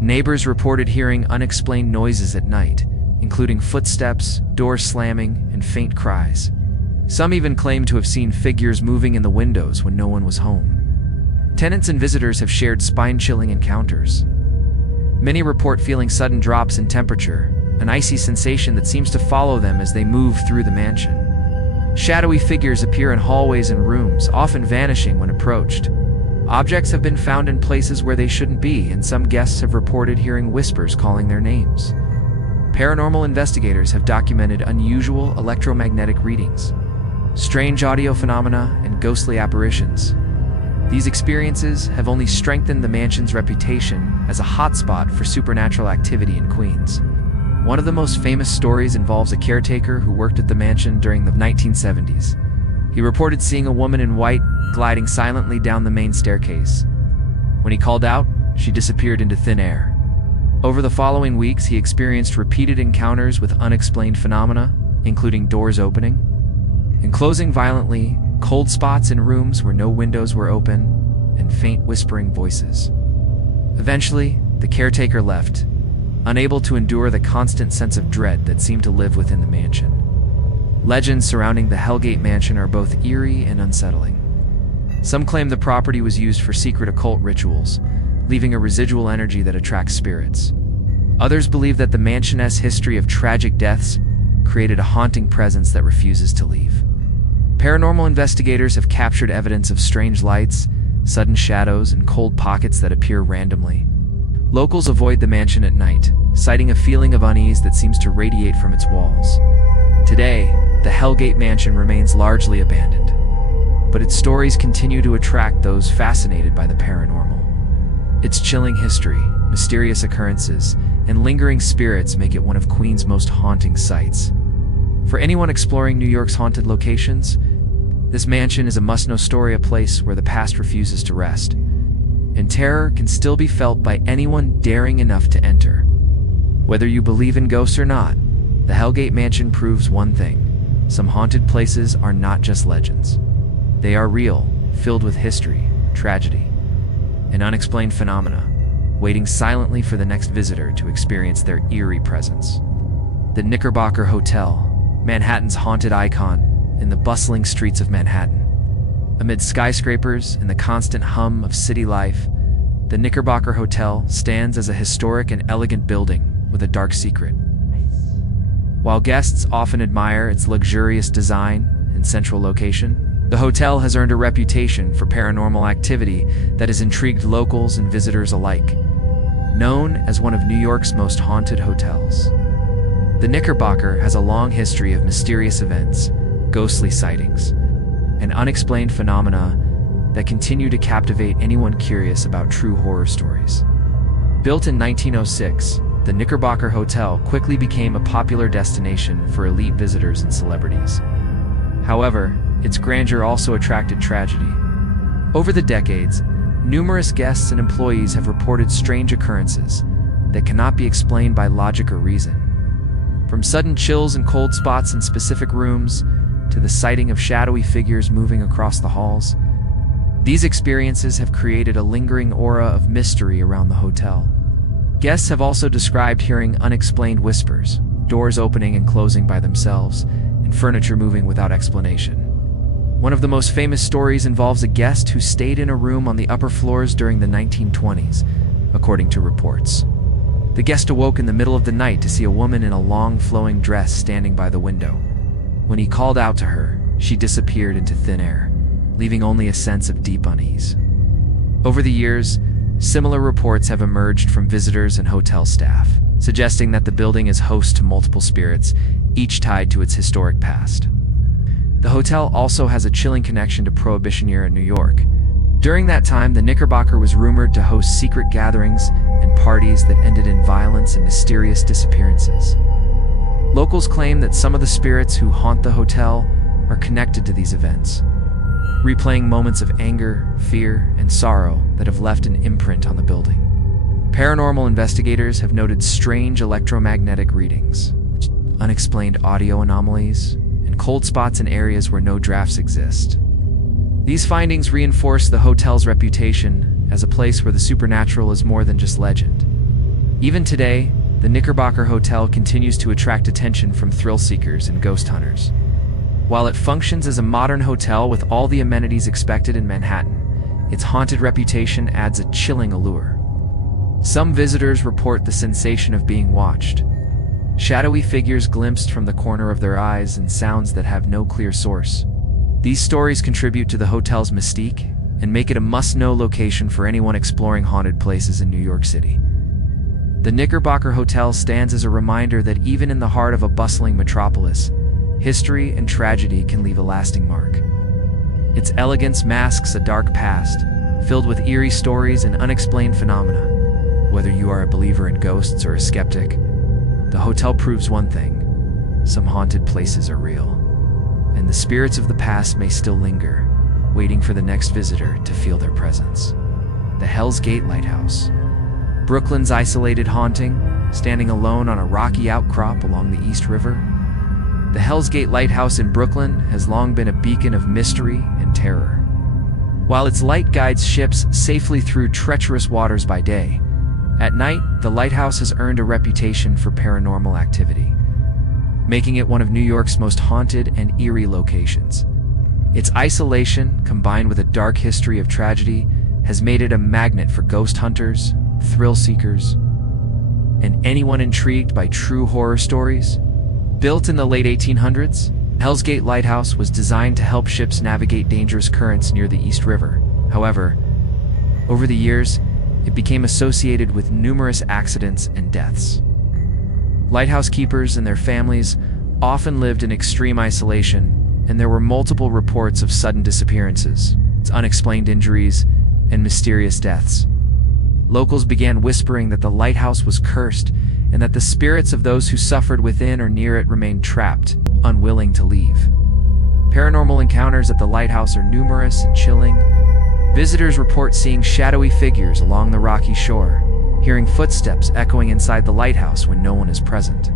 Neighbors reported hearing unexplained noises at night, including footsteps, doors slamming, and faint cries. Some even claimed to have seen figures moving in the windows when no one was home. Tenants and visitors have shared spine-chilling encounters. Many report feeling sudden drops in temperature, an icy sensation that seems to follow them as they move through the mansion. Shadowy figures appear in hallways and rooms, often vanishing when approached. Objects have been found in places where they shouldn't be, and some guests have reported hearing whispers calling their names. Paranormal investigators have documented unusual electromagnetic readings, strange audio phenomena, and ghostly apparitions. These experiences have only strengthened the mansion's reputation as a hotspot for supernatural activity in Queens. One of the most famous stories involves a caretaker who worked at the mansion during the 1970s. He reported seeing a woman in white gliding silently down the main staircase. When he called out, she disappeared into thin air. Over the following weeks, he experienced repeated encounters with unexplained phenomena, including doors opening and closing violently, cold spots in rooms where no windows were open, and faint whispering voices. Eventually, the caretaker left, unable to endure the constant sense of dread that seemed to live within the mansion. Legends surrounding the Hellgate Mansion are both eerie and unsettling. Some claim the property was used for secret occult rituals, leaving a residual energy that attracts spirits. Others believe that the mansion's history of tragic deaths created a haunting presence that refuses to leave. Paranormal investigators have captured evidence of strange lights, sudden shadows, and cold pockets that appear randomly. Locals avoid the mansion at night, citing a feeling of unease that seems to radiate from its walls. Today, the Hellgate Mansion remains largely abandoned, but its stories continue to attract those fascinated by the paranormal. Its chilling history, mysterious occurrences, and lingering spirits make it one of Queens' most haunting sites. For anyone exploring New York's haunted locations, this mansion is a must-know story, a place where the past refuses to rest, and terror can still be felt by anyone daring enough to enter. Whether you believe in ghosts or not, the Hellgate Mansion proves one thing: some haunted places are not just legends. They are real, filled with history, tragedy, and unexplained phenomena, waiting silently for the next visitor to experience their eerie presence. The Knickerbocker Hotel, Manhattan's haunted icon, in the bustling streets of Manhattan. Amid skyscrapers and the constant hum of city life, the Knickerbocker Hotel stands as a historic and elegant building with a dark secret. While guests often admire its luxurious design and central location, the hotel has earned a reputation for paranormal activity that has intrigued locals and visitors alike. Known as one of New York's most haunted hotels, the Knickerbocker has a long history of mysterious events, ghostly sightings, and unexplained phenomena that continue to captivate anyone curious about true horror stories. Built in 1906, the Knickerbocker Hotel quickly became a popular destination for elite visitors and celebrities. However, its grandeur also attracted tragedy. Over the decades, numerous guests and employees have reported strange occurrences that cannot be explained by logic or reason. From sudden chills and cold spots in specific rooms, to the sighting of shadowy figures moving across the halls, these experiences have created a lingering aura of mystery around the hotel. Guests have also described hearing unexplained whispers, doors opening and closing by themselves, and furniture moving without explanation. One of the most famous stories involves a guest who stayed in a room on the upper floors during the 1920s, according to reports. The guest awoke in the middle of the night to see a woman in a long, flowing dress standing by the window. When he called out to her, she disappeared into thin air, leaving only a sense of deep unease. Over the years, similar reports have emerged from visitors and hotel staff, suggesting that the building is host to multiple spirits, each tied to its historic past. The hotel also has a chilling connection to Prohibition era New York. During that time, the Knickerbocker was rumored to host secret gatherings and parties that ended in violence and mysterious disappearances. Locals claim that some of the spirits who haunt the hotel are connected to these events, replaying moments of anger, fear, and sorrow that have left an imprint on the building. Paranormal investigators have noted strange electromagnetic readings, unexplained audio anomalies, and cold spots in areas where no drafts exist. These findings reinforce the hotel's reputation as a place where the supernatural is more than just legend. Even today, the Knickerbocker Hotel continues to attract attention from thrill seekers and ghost hunters. While it functions as a modern hotel with all the amenities expected in Manhattan, its haunted reputation adds a chilling allure. Some visitors report the sensation of being watched, shadowy figures glimpsed from the corner of their eyes, and sounds that have no clear source. These stories contribute to the hotel's mystique and make it a must-know location for anyone exploring haunted places in New York City. The Knickerbocker Hotel stands as a reminder that even in the heart of a bustling metropolis, history and tragedy can leave a lasting mark. Its elegance masks a dark past, filled with eerie stories and unexplained phenomena. Whether you are a believer in ghosts or a skeptic, the hotel proves one thing: some haunted places are real, and the spirits of the past may still linger, waiting for the next visitor to feel their presence. The Hell's Gate Lighthouse, Brooklyn's isolated haunting, standing alone on a rocky outcrop along the East River. The Hell's Gate Lighthouse in Brooklyn has long been a beacon of mystery and terror. While its light guides ships safely through treacherous waters by day, at night, the lighthouse has earned a reputation for paranormal activity, making it one of New York's most haunted and eerie locations. Its isolation, combined with a dark history of tragedy, has made it a magnet for ghost hunters, thrill seekers, and anyone intrigued by true horror stories. Built in the late 1800s, Hell's Gate Lighthouse was designed to help ships navigate dangerous currents near the East River. However, over the years, it became associated with numerous accidents and deaths. Lighthouse keepers and their families often lived in extreme isolation, and there were multiple reports of sudden disappearances, unexplained injuries, and mysterious deaths. Locals began whispering that the lighthouse was cursed and that the spirits of those who suffered within or near it remained trapped, unwilling to leave. Paranormal encounters at the lighthouse are numerous and chilling. Visitors report seeing shadowy figures along the rocky shore, hearing footsteps echoing inside the lighthouse when no one is present,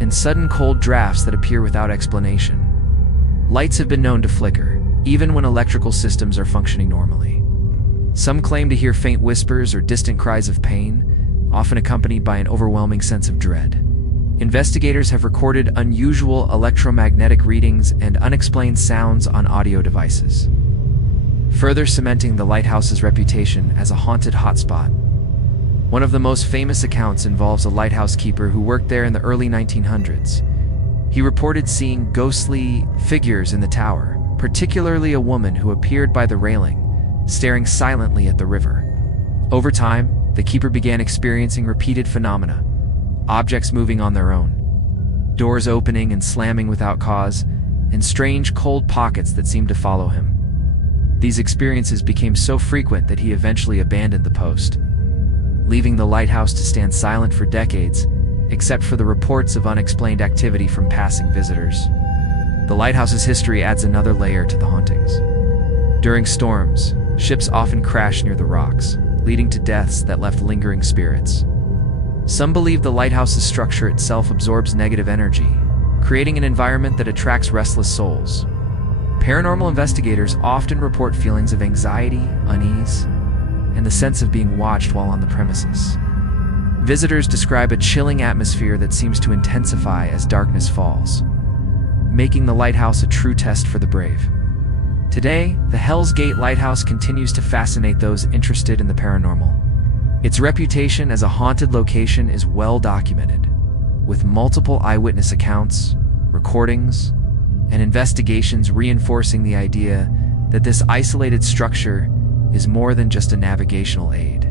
and sudden cold drafts that appear without explanation. Lights have been known to flicker, even when electrical systems are functioning normally. Some claim to hear faint whispers or distant cries of pain, often accompanied by an overwhelming sense of dread. Investigators have recorded unusual electromagnetic readings and unexplained sounds on audio devices, further cementing the lighthouse's reputation as a haunted hotspot. One of the most famous accounts involves a lighthouse keeper who worked there in the early 1900s. He reported seeing ghostly figures in the tower, particularly a woman who appeared by the railing, staring silently at the river. Over time, the keeper began experiencing repeated phenomena, objects moving on their own, doors opening and slamming without cause, and strange cold pockets that seemed to follow him. These experiences became so frequent that he eventually abandoned the post, leaving the lighthouse to stand silent for decades, except for the reports of unexplained activity from passing visitors. The lighthouse's history adds another layer to the hauntings. During storms, ships often crash near the rocks, leading to deaths that left lingering spirits. Some believe the lighthouse's structure itself absorbs negative energy, creating an environment that attracts restless souls. Paranormal investigators often report feelings of anxiety, unease, and the sense of being watched while on the premises. Visitors describe a chilling atmosphere that seems to intensify as darkness falls, making the lighthouse a true test for the brave. Today, the Hell's Gate Lighthouse continues to fascinate those interested in the paranormal. Its reputation as a haunted location is well documented, with multiple eyewitness accounts, recordings, and investigations reinforcing the idea that this isolated structure is more than just a navigational aid.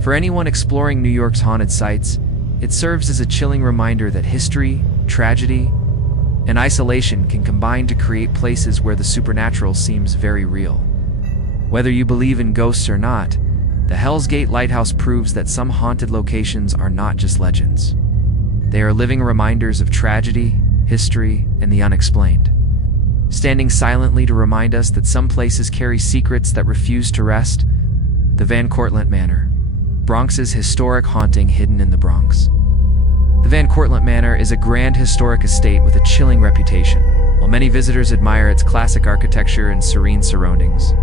For anyone exploring New York's haunted sites, it serves as a chilling reminder that history, tragedy, and isolation can combine to create places where the supernatural seems very real. Whether you believe in ghosts or not, the Hell's Gate Lighthouse proves that some haunted locations are not just legends. They are living reminders of tragedy, history, and the unexplained, standing silently to remind us that some places carry secrets that refuse to rest. The Van Cortlandt Manor, Bronx's historic haunting hidden in the Bronx. The Van Cortlandt Manor is a grand historic estate with a chilling reputation. While many visitors admire its classic architecture and serene surroundings,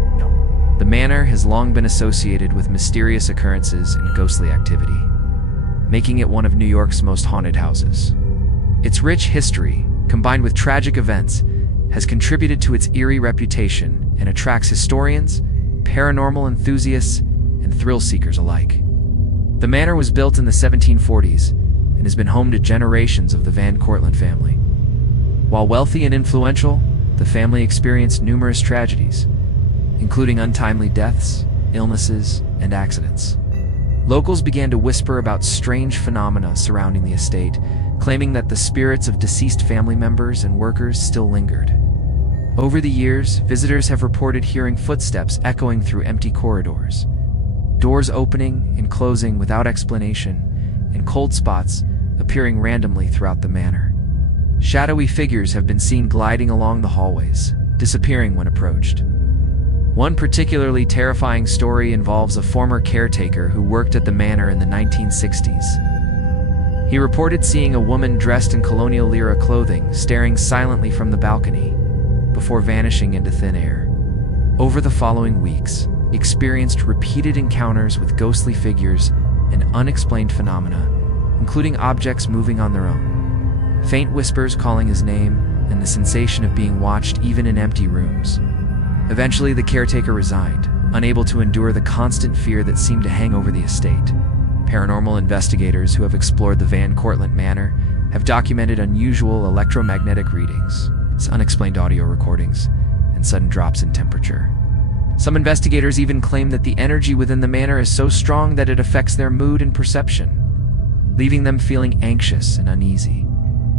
the manor has long been associated with mysterious occurrences and ghostly activity, making it one of New York's most haunted houses. Its rich history, combined with tragic events, has contributed to its eerie reputation and attracts historians, paranormal enthusiasts, and thrill seekers alike. The manor was built in the 1740s and has been home to generations of the Van Cortlandt family. While wealthy and influential, the family experienced numerous tragedies, including untimely deaths, illnesses, and accidents. Locals began to whisper about strange phenomena surrounding the estate, claiming that the spirits of deceased family members and workers still lingered. Over the years, visitors have reported hearing footsteps echoing through empty corridors, doors opening and closing without explanation, and cold spots appearing randomly throughout the manor. Shadowy figures have been seen gliding along the hallways, disappearing when approached. One particularly terrifying story involves a former caretaker who worked at the manor in the 1960s. He reported seeing a woman dressed in colonial era clothing staring silently from the balcony before vanishing into thin air. Over the following weeks, he experienced repeated encounters with ghostly figures and unexplained phenomena, including objects moving on their own, faint whispers calling his name, and the sensation of being watched even in empty rooms. Eventually, the caretaker resigned, unable to endure the constant fear that seemed to hang over the estate. Paranormal investigators who have explored the Van Cortlandt Manor have documented unusual electromagnetic readings, unexplained audio recordings, and sudden drops in temperature. Some investigators even claim that the energy within the manor is so strong that it affects their mood and perception, leaving them feeling anxious and uneasy.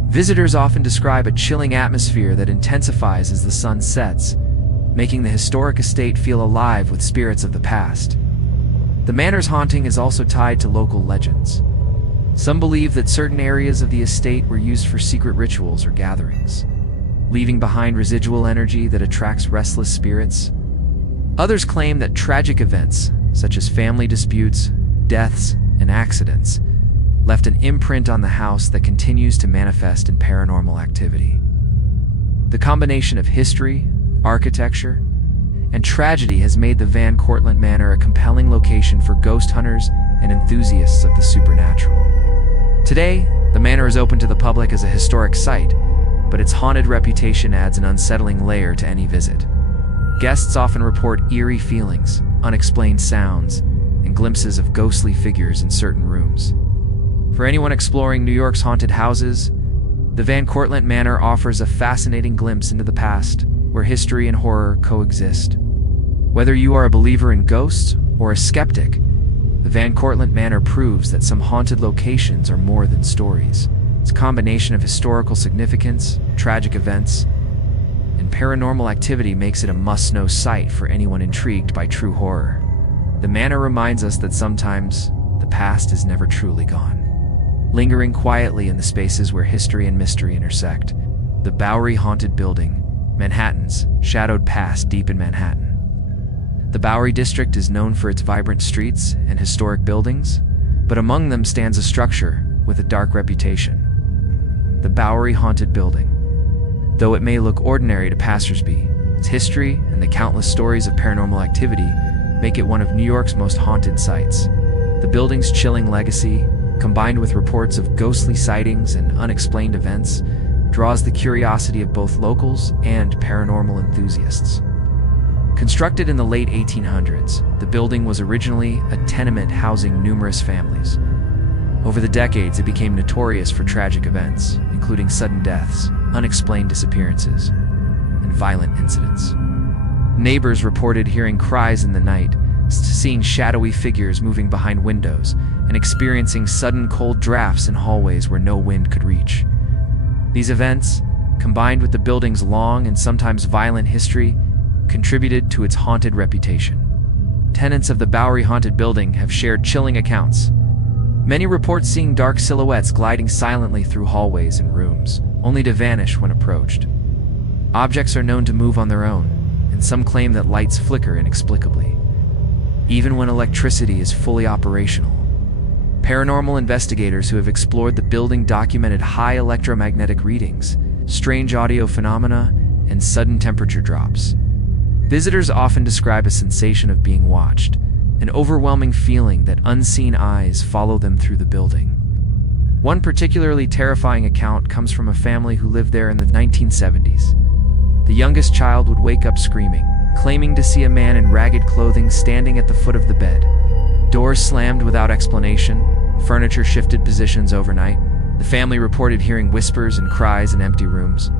Visitors often describe a chilling atmosphere that intensifies as the sun sets, making the historic estate feel alive with spirits of the past. The manor's haunting is also tied to local legends. Some believe that certain areas of the estate were used for secret rituals or gatherings, leaving behind residual energy that attracts restless spirits. Others claim that tragic events, such as family disputes, deaths, and accidents, left an imprint on the house that continues to manifest in paranormal activity. The combination of history, architecture, and tragedy has made the Van Cortlandt Manor a compelling location for ghost hunters and enthusiasts of the supernatural. Today, the manor is open to the public as a historic site, but its haunted reputation adds an unsettling layer to any visit. Guests often report eerie feelings, unexplained sounds, and glimpses of ghostly figures in certain rooms. For anyone exploring New York's haunted houses, the Van Cortlandt Manor offers a fascinating glimpse into the past, where history and horror coexist. Whether you are a believer in ghosts or a skeptic, the Van Cortlandt Manor proves that some haunted locations are more than stories. Its combination of historical significance, tragic events, and paranormal activity makes it a must-know site for anyone intrigued by true horror. The manor reminds us that sometimes the past is never truly gone. Lingering quietly in the spaces where history and mystery intersect, the Bowery Haunted Building, Manhattan's shadowed past deep in Manhattan. The Bowery district is known for its vibrant streets and historic buildings, but among them stands a structure with a dark reputation: the Bowery Haunted Building. Though it may look ordinary to passersby, its history and the countless stories of paranormal activity make it one of New York's most haunted sites. The building's chilling legacy, combined with reports of ghostly sightings and unexplained events, draws the curiosity of both locals and paranormal enthusiasts. Constructed in the late 1800s, the building was originally a tenement housing numerous families. Over the decades, it became notorious for tragic events, including sudden deaths, unexplained disappearances, and violent incidents. Neighbors reported hearing cries in the night, seeing shadowy figures moving behind windows, and experiencing sudden cold drafts in hallways where no wind could reach. These events, combined with the building's long and sometimes violent history, contributed to its haunted reputation. Tenants of the Bowery Haunted Building have shared chilling accounts. Many report seeing dark silhouettes gliding silently through hallways and rooms, only to vanish when approached. Objects are known to move on their own, and some claim that lights flicker inexplicably, even when electricity is fully operational. Paranormal investigators who have explored the building documented high electromagnetic readings, strange audio phenomena, and sudden temperature drops. Visitors often describe a sensation of being watched, an overwhelming feeling that unseen eyes follow them through the building. One particularly terrifying account comes from a family who lived there in the 1970s. The youngest child would wake up screaming, claiming to see a man in ragged clothing standing at the foot of the bed. Doors slammed without explanation, furniture shifted positions overnight. The family reported hearing whispers and cries in empty rooms.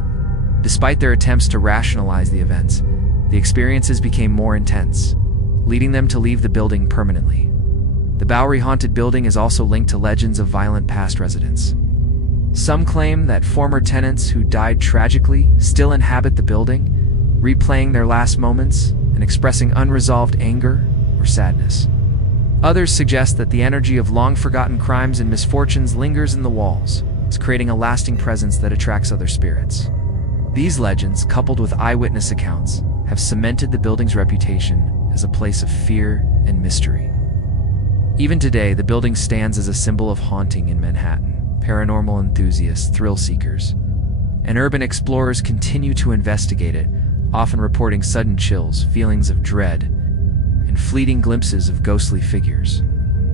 Despite their attempts to rationalize the events, the experiences became more intense, leading them to leave the building permanently. The Bowery Haunted Building is also linked to legends of violent past residents. Some claim that former tenants who died tragically still inhabit the building, replaying their last moments and expressing unresolved anger or sadness. Others suggest that the energy of long-forgotten crimes and misfortunes lingers in the walls, creating a lasting presence that attracts other spirits. These legends, coupled with eyewitness accounts, have cemented the building's reputation as a place of fear and mystery. Even today, the building stands as a symbol of haunting in Manhattan. Paranormal enthusiasts, thrill seekers, and urban explorers continue to investigate it, often reporting sudden chills, feelings of dread, and fleeting glimpses of ghostly figures.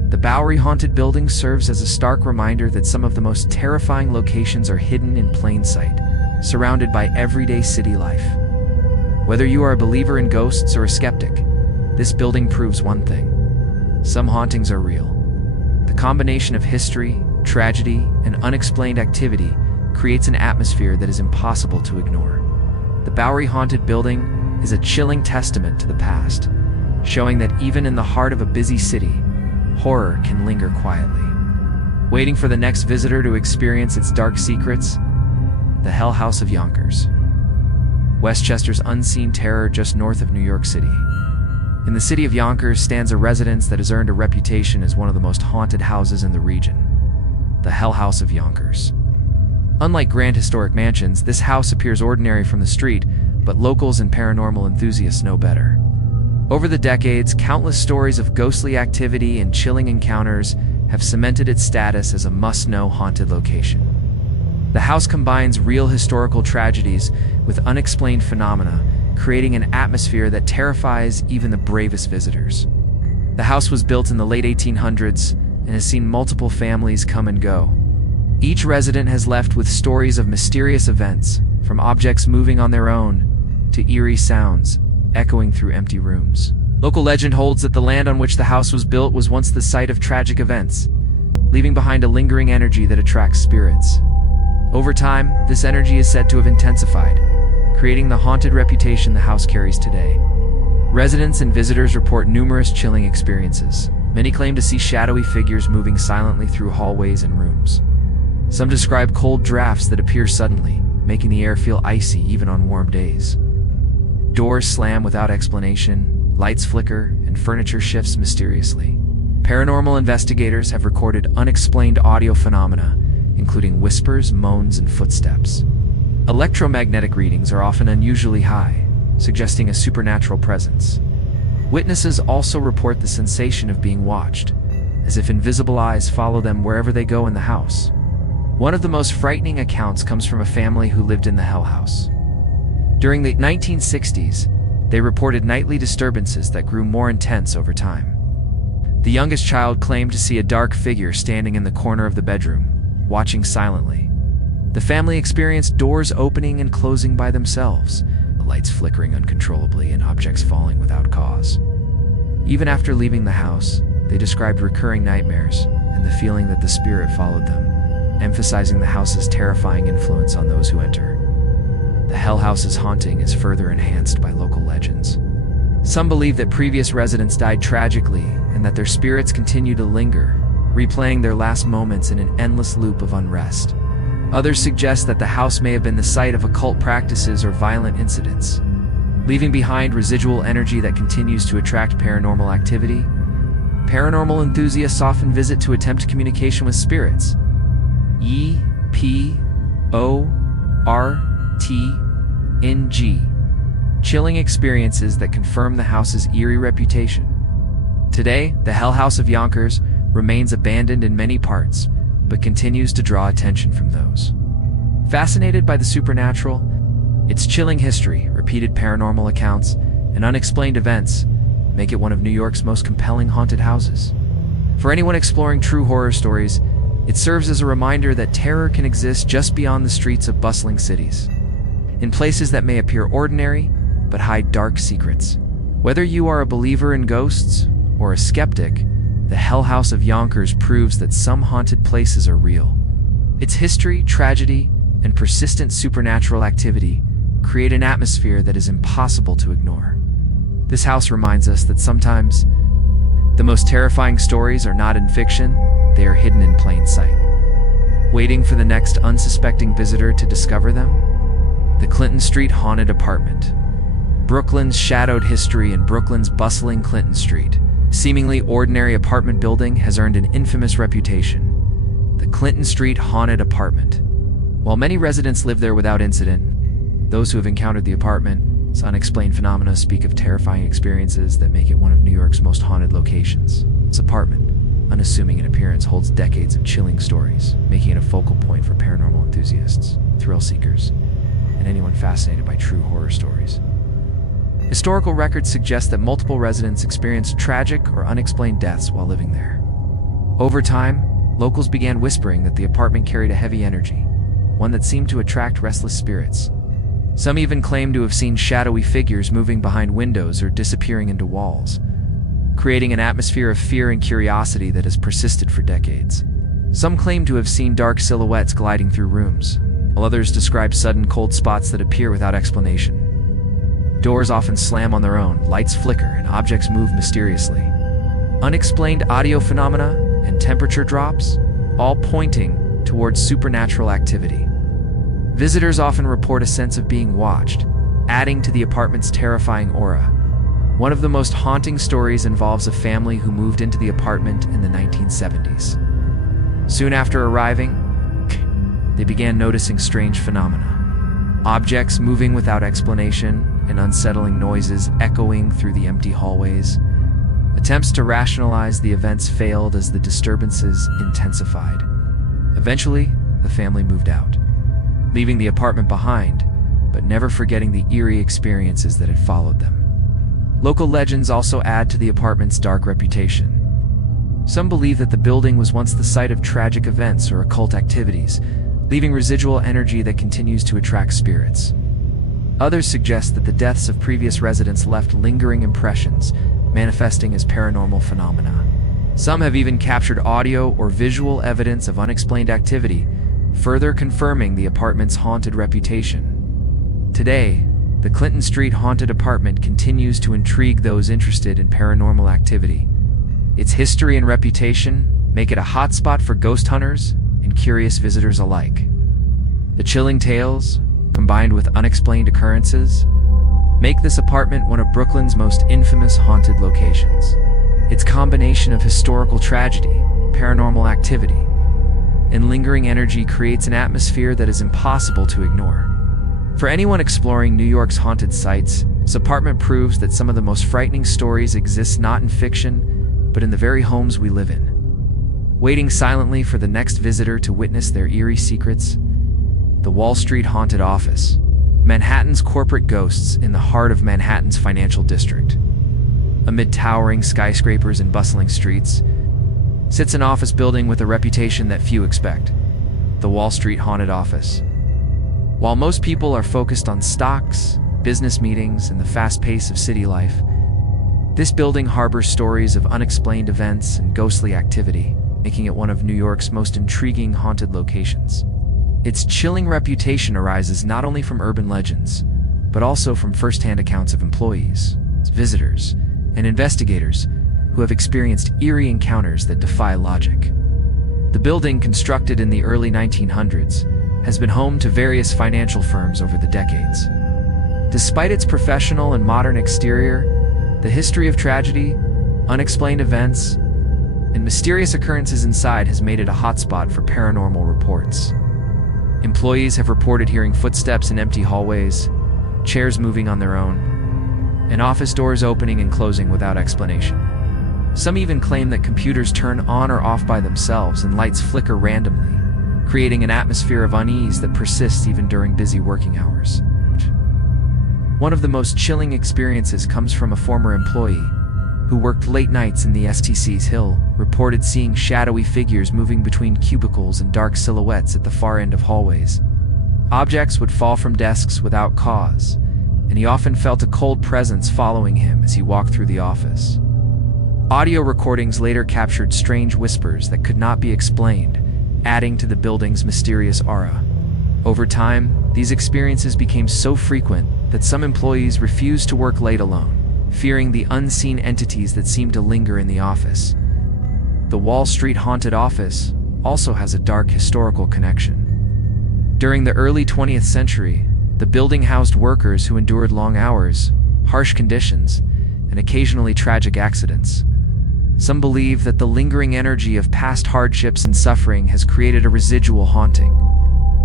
The Bowery Haunted Building serves as a stark reminder that some of the most terrifying locations are hidden in plain sight, surrounded by everyday city life. Whether you are a believer in ghosts or a skeptic, this building proves one thing: some hauntings are real. The combination of history, tragedy, and unexplained activity creates an atmosphere that is impossible to ignore. The Bowery Haunted Building is a chilling testament to the past, showing that even in the heart of a busy city, horror can linger quietly. Waiting for the next visitor to experience its dark secrets, the Hell House of Yonkers, Westchester's unseen terror just north of New York City. In the city of Yonkers stands a residence that has earned a reputation as one of the most haunted houses in the region, the Hell House of Yonkers. Unlike grand historic mansions, this house appears ordinary from the street, but locals and paranormal enthusiasts know better. Over the decades, countless stories of ghostly activity and chilling encounters have cemented its status as a must-know haunted location. The house combines real historical tragedies with unexplained phenomena, creating an atmosphere that terrifies even the bravest visitors. The house was built in the late 1800s and has seen multiple families come and go. Each resident has left with stories of mysterious events, from objects moving on their own to eerie sounds echoing through empty rooms. Local legend holds that the land on which the house was built was once the site of tragic events, leaving behind a lingering energy that attracts spirits. Over time, this energy is said to have intensified, creating the haunted reputation the house carries today. Residents and visitors report numerous chilling experiences. Many claim to see shadowy figures moving silently through hallways and rooms. Some describe cold drafts that appear suddenly, making the air feel icy even on warm days. Doors slam without explanation, lights flicker, and furniture shifts mysteriously. Paranormal investigators have recorded unexplained audio phenomena, including whispers, moans, and footsteps. Electromagnetic readings are often unusually high, suggesting a supernatural presence. Witnesses also report the sensation of being watched, as if invisible eyes follow them wherever they go in the house. One of the most frightening accounts comes from a family who lived in the Hell House. During the 1960s, they reported nightly disturbances that grew more intense over time. The youngest child claimed to see a dark figure standing in the corner of the bedroom, watching silently. The family experienced doors opening and closing by themselves, the lights flickering uncontrollably and objects falling without cause. Even after leaving the house, they described recurring nightmares and the feeling that the spirit followed them, emphasizing the house's terrifying influence on those who enter. The Hell House's haunting is further enhanced by local legends. Some believe that previous residents died tragically and that their spirits continue to linger, replaying their last moments in an endless loop of unrest. Others suggest that the house may have been the site of occult practices or violent incidents, leaving behind residual energy that continues to attract paranormal activity. Paranormal enthusiasts often visit to attempt communication with spirits. EPORTNG. Chilling experiences that confirm the house's eerie reputation. Today, the Hell House of Yonkers remains abandoned in many parts, but continues to draw attention from those fascinated by the supernatural. Its chilling history, repeated paranormal accounts, and unexplained events make it one of New York's most compelling haunted houses. For anyone exploring true horror stories, it serves as a reminder that terror can exist just beyond the streets of bustling cities, in places that may appear ordinary but hide dark secrets. Whether you are a believer in ghosts or a skeptic, the Hell House of Yonkers proves that some haunted places are real. Its history, tragedy, and persistent supernatural activity create an atmosphere that is impossible to ignore. This house reminds us that sometimes the most terrifying stories are not in fiction, they are hidden in plain sight, waiting for the next unsuspecting visitor to discover them. The Clinton Street Haunted Apartment. Brooklyn's shadowed history in Brooklyn's bustling Clinton Street, seemingly ordinary apartment building has earned an infamous reputation. The Clinton Street Haunted Apartment. While many residents live there without incident, those who have encountered the apartment's unexplained phenomena speak of terrifying experiences that make it one of New York's most haunted locations. This apartment, unassuming in appearance, holds decades of chilling stories, making it a focal point for paranormal enthusiasts, thrill seekers, and anyone fascinated by true horror stories. Historical records suggest that multiple residents experienced tragic or unexplained deaths while living there. Over time, locals began whispering that the apartment carried a heavy energy, one that seemed to attract restless spirits. Some even claimed to have seen shadowy figures moving behind windows or disappearing into walls, creating an atmosphere of fear and curiosity that has persisted for decades. Some claim to have seen dark silhouettes gliding through rooms, while others describe sudden cold spots that appear without explanation. Doors often slam on their own, lights flicker, and objects move mysteriously. Unexplained audio phenomena and temperature drops, all pointing towards supernatural activity. Visitors often report a sense of being watched, adding to the apartment's terrifying aura. One of the most haunting stories involves a family who moved into the apartment in the 1970s. Soon after arriving, they began noticing strange phenomena. Objects moving without explanation and unsettling noises echoing through the empty hallways. Attempts to rationalize the events failed as the disturbances intensified. Eventually, the family moved out, leaving the apartment behind, but never forgetting the eerie experiences that had followed them. Local legends also add to the apartment's dark reputation. Some believe that the building was once the site of tragic events or occult activities, leaving residual energy that continues to attract spirits. Others suggest that the deaths of previous residents left lingering impressions, manifesting as paranormal phenomena. Some have even captured audio or visual evidence of unexplained activity, further confirming the apartment's haunted reputation. Today, the Clinton Street haunted apartment continues to intrigue those interested in paranormal activity. Its history and reputation make it a hotspot for ghost hunters and curious visitors alike. The chilling tales, combined with unexplained occurrences, make this apartment one of Brooklyn's most infamous haunted locations. Its combination of historical tragedy, paranormal activity, and lingering energy creates an atmosphere that is impossible to ignore. For anyone exploring New York's haunted sites, this apartment proves that some of the most frightening stories exist not in fiction, but in the very homes we live in. Waiting silently for the next visitor to witness their eerie secrets, the Wall Street Haunted Office, Manhattan's corporate ghosts in the heart of Manhattan's financial district. Amid towering skyscrapers and bustling streets, sits an office building with a reputation that few expect: the Wall Street Haunted Office. While most people are focused on stocks, business meetings, and the fast pace of city life, this building harbors stories of unexplained events and ghostly activity, making it one of New York's most intriguing haunted locations. Its chilling reputation arises not only from urban legends, but also from first-hand accounts of employees, visitors, and investigators who have experienced eerie encounters that defy logic. The building, constructed in the early 1900s, has been home to various financial firms over the decades. Despite its professional and modern exterior, the history of tragedy, unexplained events, and mysterious occurrences inside has made it a hotspot for paranormal reports. Employees have reported hearing footsteps in empty hallways, chairs moving on their own, and office doors opening and closing without explanation. Some even claim that computers turn on or off by themselves and lights flicker randomly, creating an atmosphere of unease that persists even during busy working hours. One of the most chilling experiences comes from a former employee who worked late nights in the STC's Hill, reported seeing shadowy figures moving between cubicles and dark silhouettes at the far end of hallways. Objects would fall from desks without cause, and he often felt a cold presence following him as he walked through the office. Audio recordings later captured strange whispers that could not be explained, adding to the building's mysterious aura. Over time, these experiences became so frequent that some employees refused to work late alone, fearing the unseen entities that seemed to linger in the office. The Wall Street Haunted Office also has a dark historical connection. During the early 20th century, the building housed workers who endured long hours, harsh conditions, and occasionally tragic accidents. Some believe that the lingering energy of past hardships and suffering has created a residual haunting.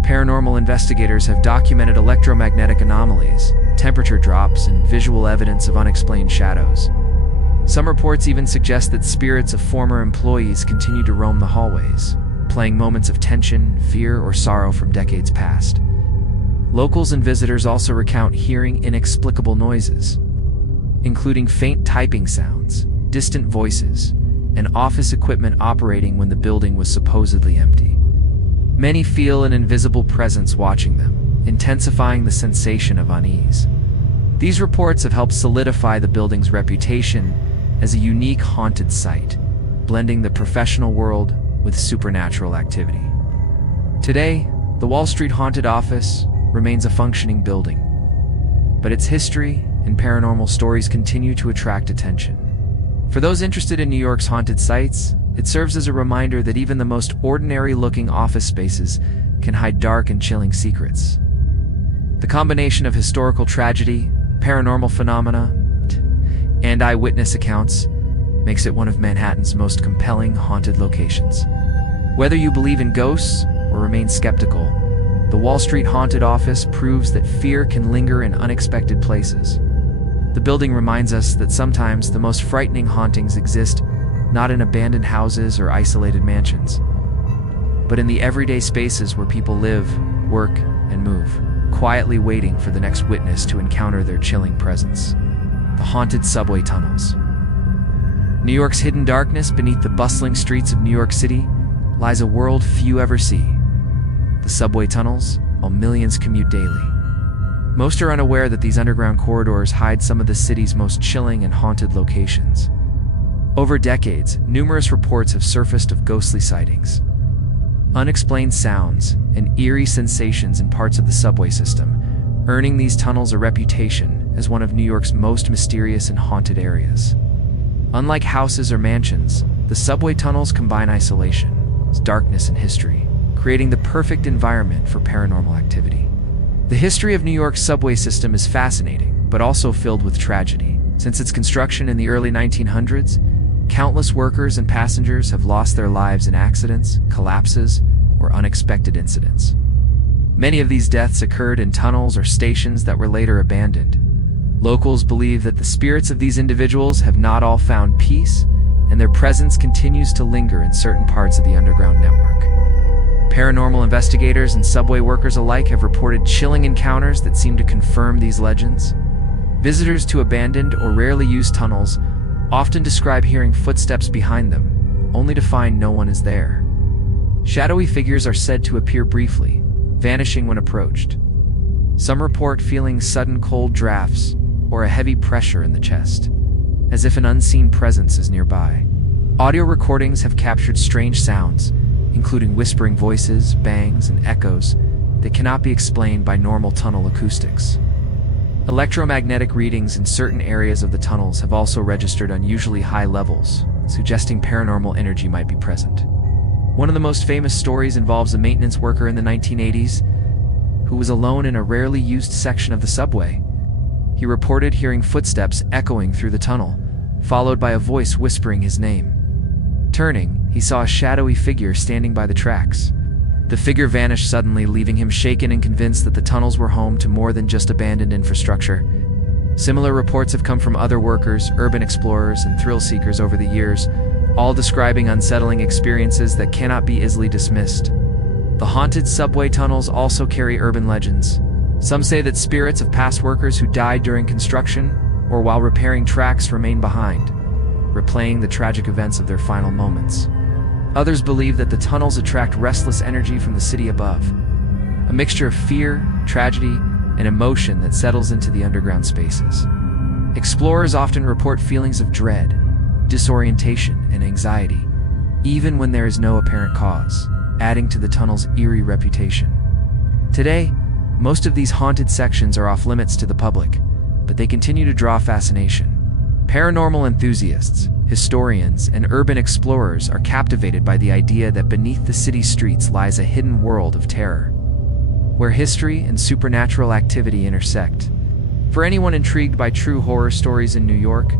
Paranormal investigators have documented electromagnetic anomalies, temperature drops, and visual evidence of unexplained shadows. Some reports even suggest that spirits of former employees continue to roam the hallways, playing moments of tension, fear, or sorrow from decades past. Locals and visitors also recount hearing inexplicable noises, including faint typing sounds, distant voices, and office equipment operating when the building was supposedly empty. Many feel an invisible presence watching them, intensifying the sensation of unease. These reports have helped solidify the building's reputation as a unique haunted site, blending the professional world with supernatural activity. Today, the Wall Street Haunted Office remains a functioning building, but its history and paranormal stories continue to attract attention. For those interested in New York's haunted sites, it serves as a reminder that even the most ordinary-looking office spaces can hide dark and chilling secrets. The combination of historical tragedy, paranormal phenomena, and eyewitness accounts makes it one of Manhattan's most compelling haunted locations. Whether you believe in ghosts or remain skeptical, the Wall Street Haunted Office proves that fear can linger in unexpected places. The building reminds us that sometimes the most frightening hauntings exist not in abandoned houses or isolated mansions, but in the everyday spaces where people live, work, and move, quietly waiting for the next witness to encounter their chilling presence. The haunted subway tunnels. New York's hidden darkness beneath the bustling streets of New York City lies a world few ever see. The subway tunnels, while millions commute daily. Most are unaware that these underground corridors hide some of the city's most chilling and haunted locations. Over decades, numerous reports have surfaced of ghostly sightings, unexplained sounds, and eerie sensations in parts of the subway system, earning these tunnels a reputation as one of New York's most mysterious and haunted areas. Unlike houses or mansions, the subway tunnels combine isolation, darkness, and history, creating the perfect environment for paranormal activity. The history of New York's subway system is fascinating, but also filled with tragedy. Since its construction in the early 1900s, countless workers and passengers have lost their lives in accidents, collapses, or unexpected incidents. Many of these deaths occurred in tunnels or stations that were later abandoned. Locals believe that the spirits of these individuals have not all found peace, and their presence continues to linger in certain parts of the underground network. Paranormal investigators and subway workers alike have reported chilling encounters that seem to confirm these legends. Visitors to abandoned or rarely used tunnels often describe hearing footsteps behind them, only to find no one is there. Shadowy figures are said to appear briefly, vanishing when approached. Some report feeling sudden cold drafts or a heavy pressure in the chest, as if an unseen presence is nearby. Audio recordings have captured strange sounds, including whispering voices, bangs, and echoes that cannot be explained by normal tunnel acoustics. Electromagnetic readings in certain areas of the tunnels have also registered unusually high levels, suggesting paranormal energy might be present. One of the most famous stories involves a maintenance worker in the 1980s who was alone in a rarely used section of the subway. He reported hearing footsteps echoing through the tunnel, followed by a voice whispering his name. Turning, he saw a shadowy figure standing by the tracks. The figure vanished suddenly, leaving him shaken and convinced that the tunnels were home to more than just abandoned infrastructure. Similar reports have come from other workers, urban explorers, and thrill seekers over the years, all describing unsettling experiences that cannot be easily dismissed. The haunted subway tunnels also carry urban legends. Some say that spirits of past workers who died during construction or while repairing tracks remain behind, replaying the tragic events of their final moments. Others believe that the tunnels attract restless energy from the city above, a mixture of fear, tragedy, and emotion that settles into the underground spaces. Explorers often report feelings of dread, disorientation, and anxiety, even when there is no apparent cause, adding to the tunnel's eerie reputation. Today, most of these haunted sections are off limits to the public, but they continue to draw fascination. Paranormal enthusiasts, historians, and urban explorers are captivated by the idea that beneath the city streets lies a hidden world of terror, where history and supernatural activity intersect. For anyone intrigued by true horror stories in New York,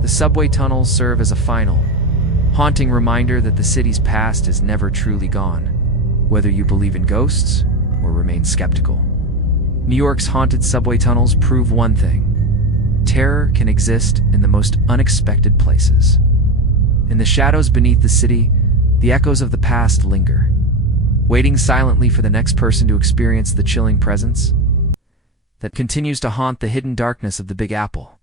the subway tunnels serve as a final, haunting reminder that the city's past is never truly gone, whether you believe in ghosts or remain skeptical. New York's haunted subway tunnels prove one thing: terror can exist in the most unexpected places. In the shadows beneath the city, the echoes of the past linger, waiting silently for the next person to experience the chilling presence that continues to haunt the hidden darkness of the Big Apple.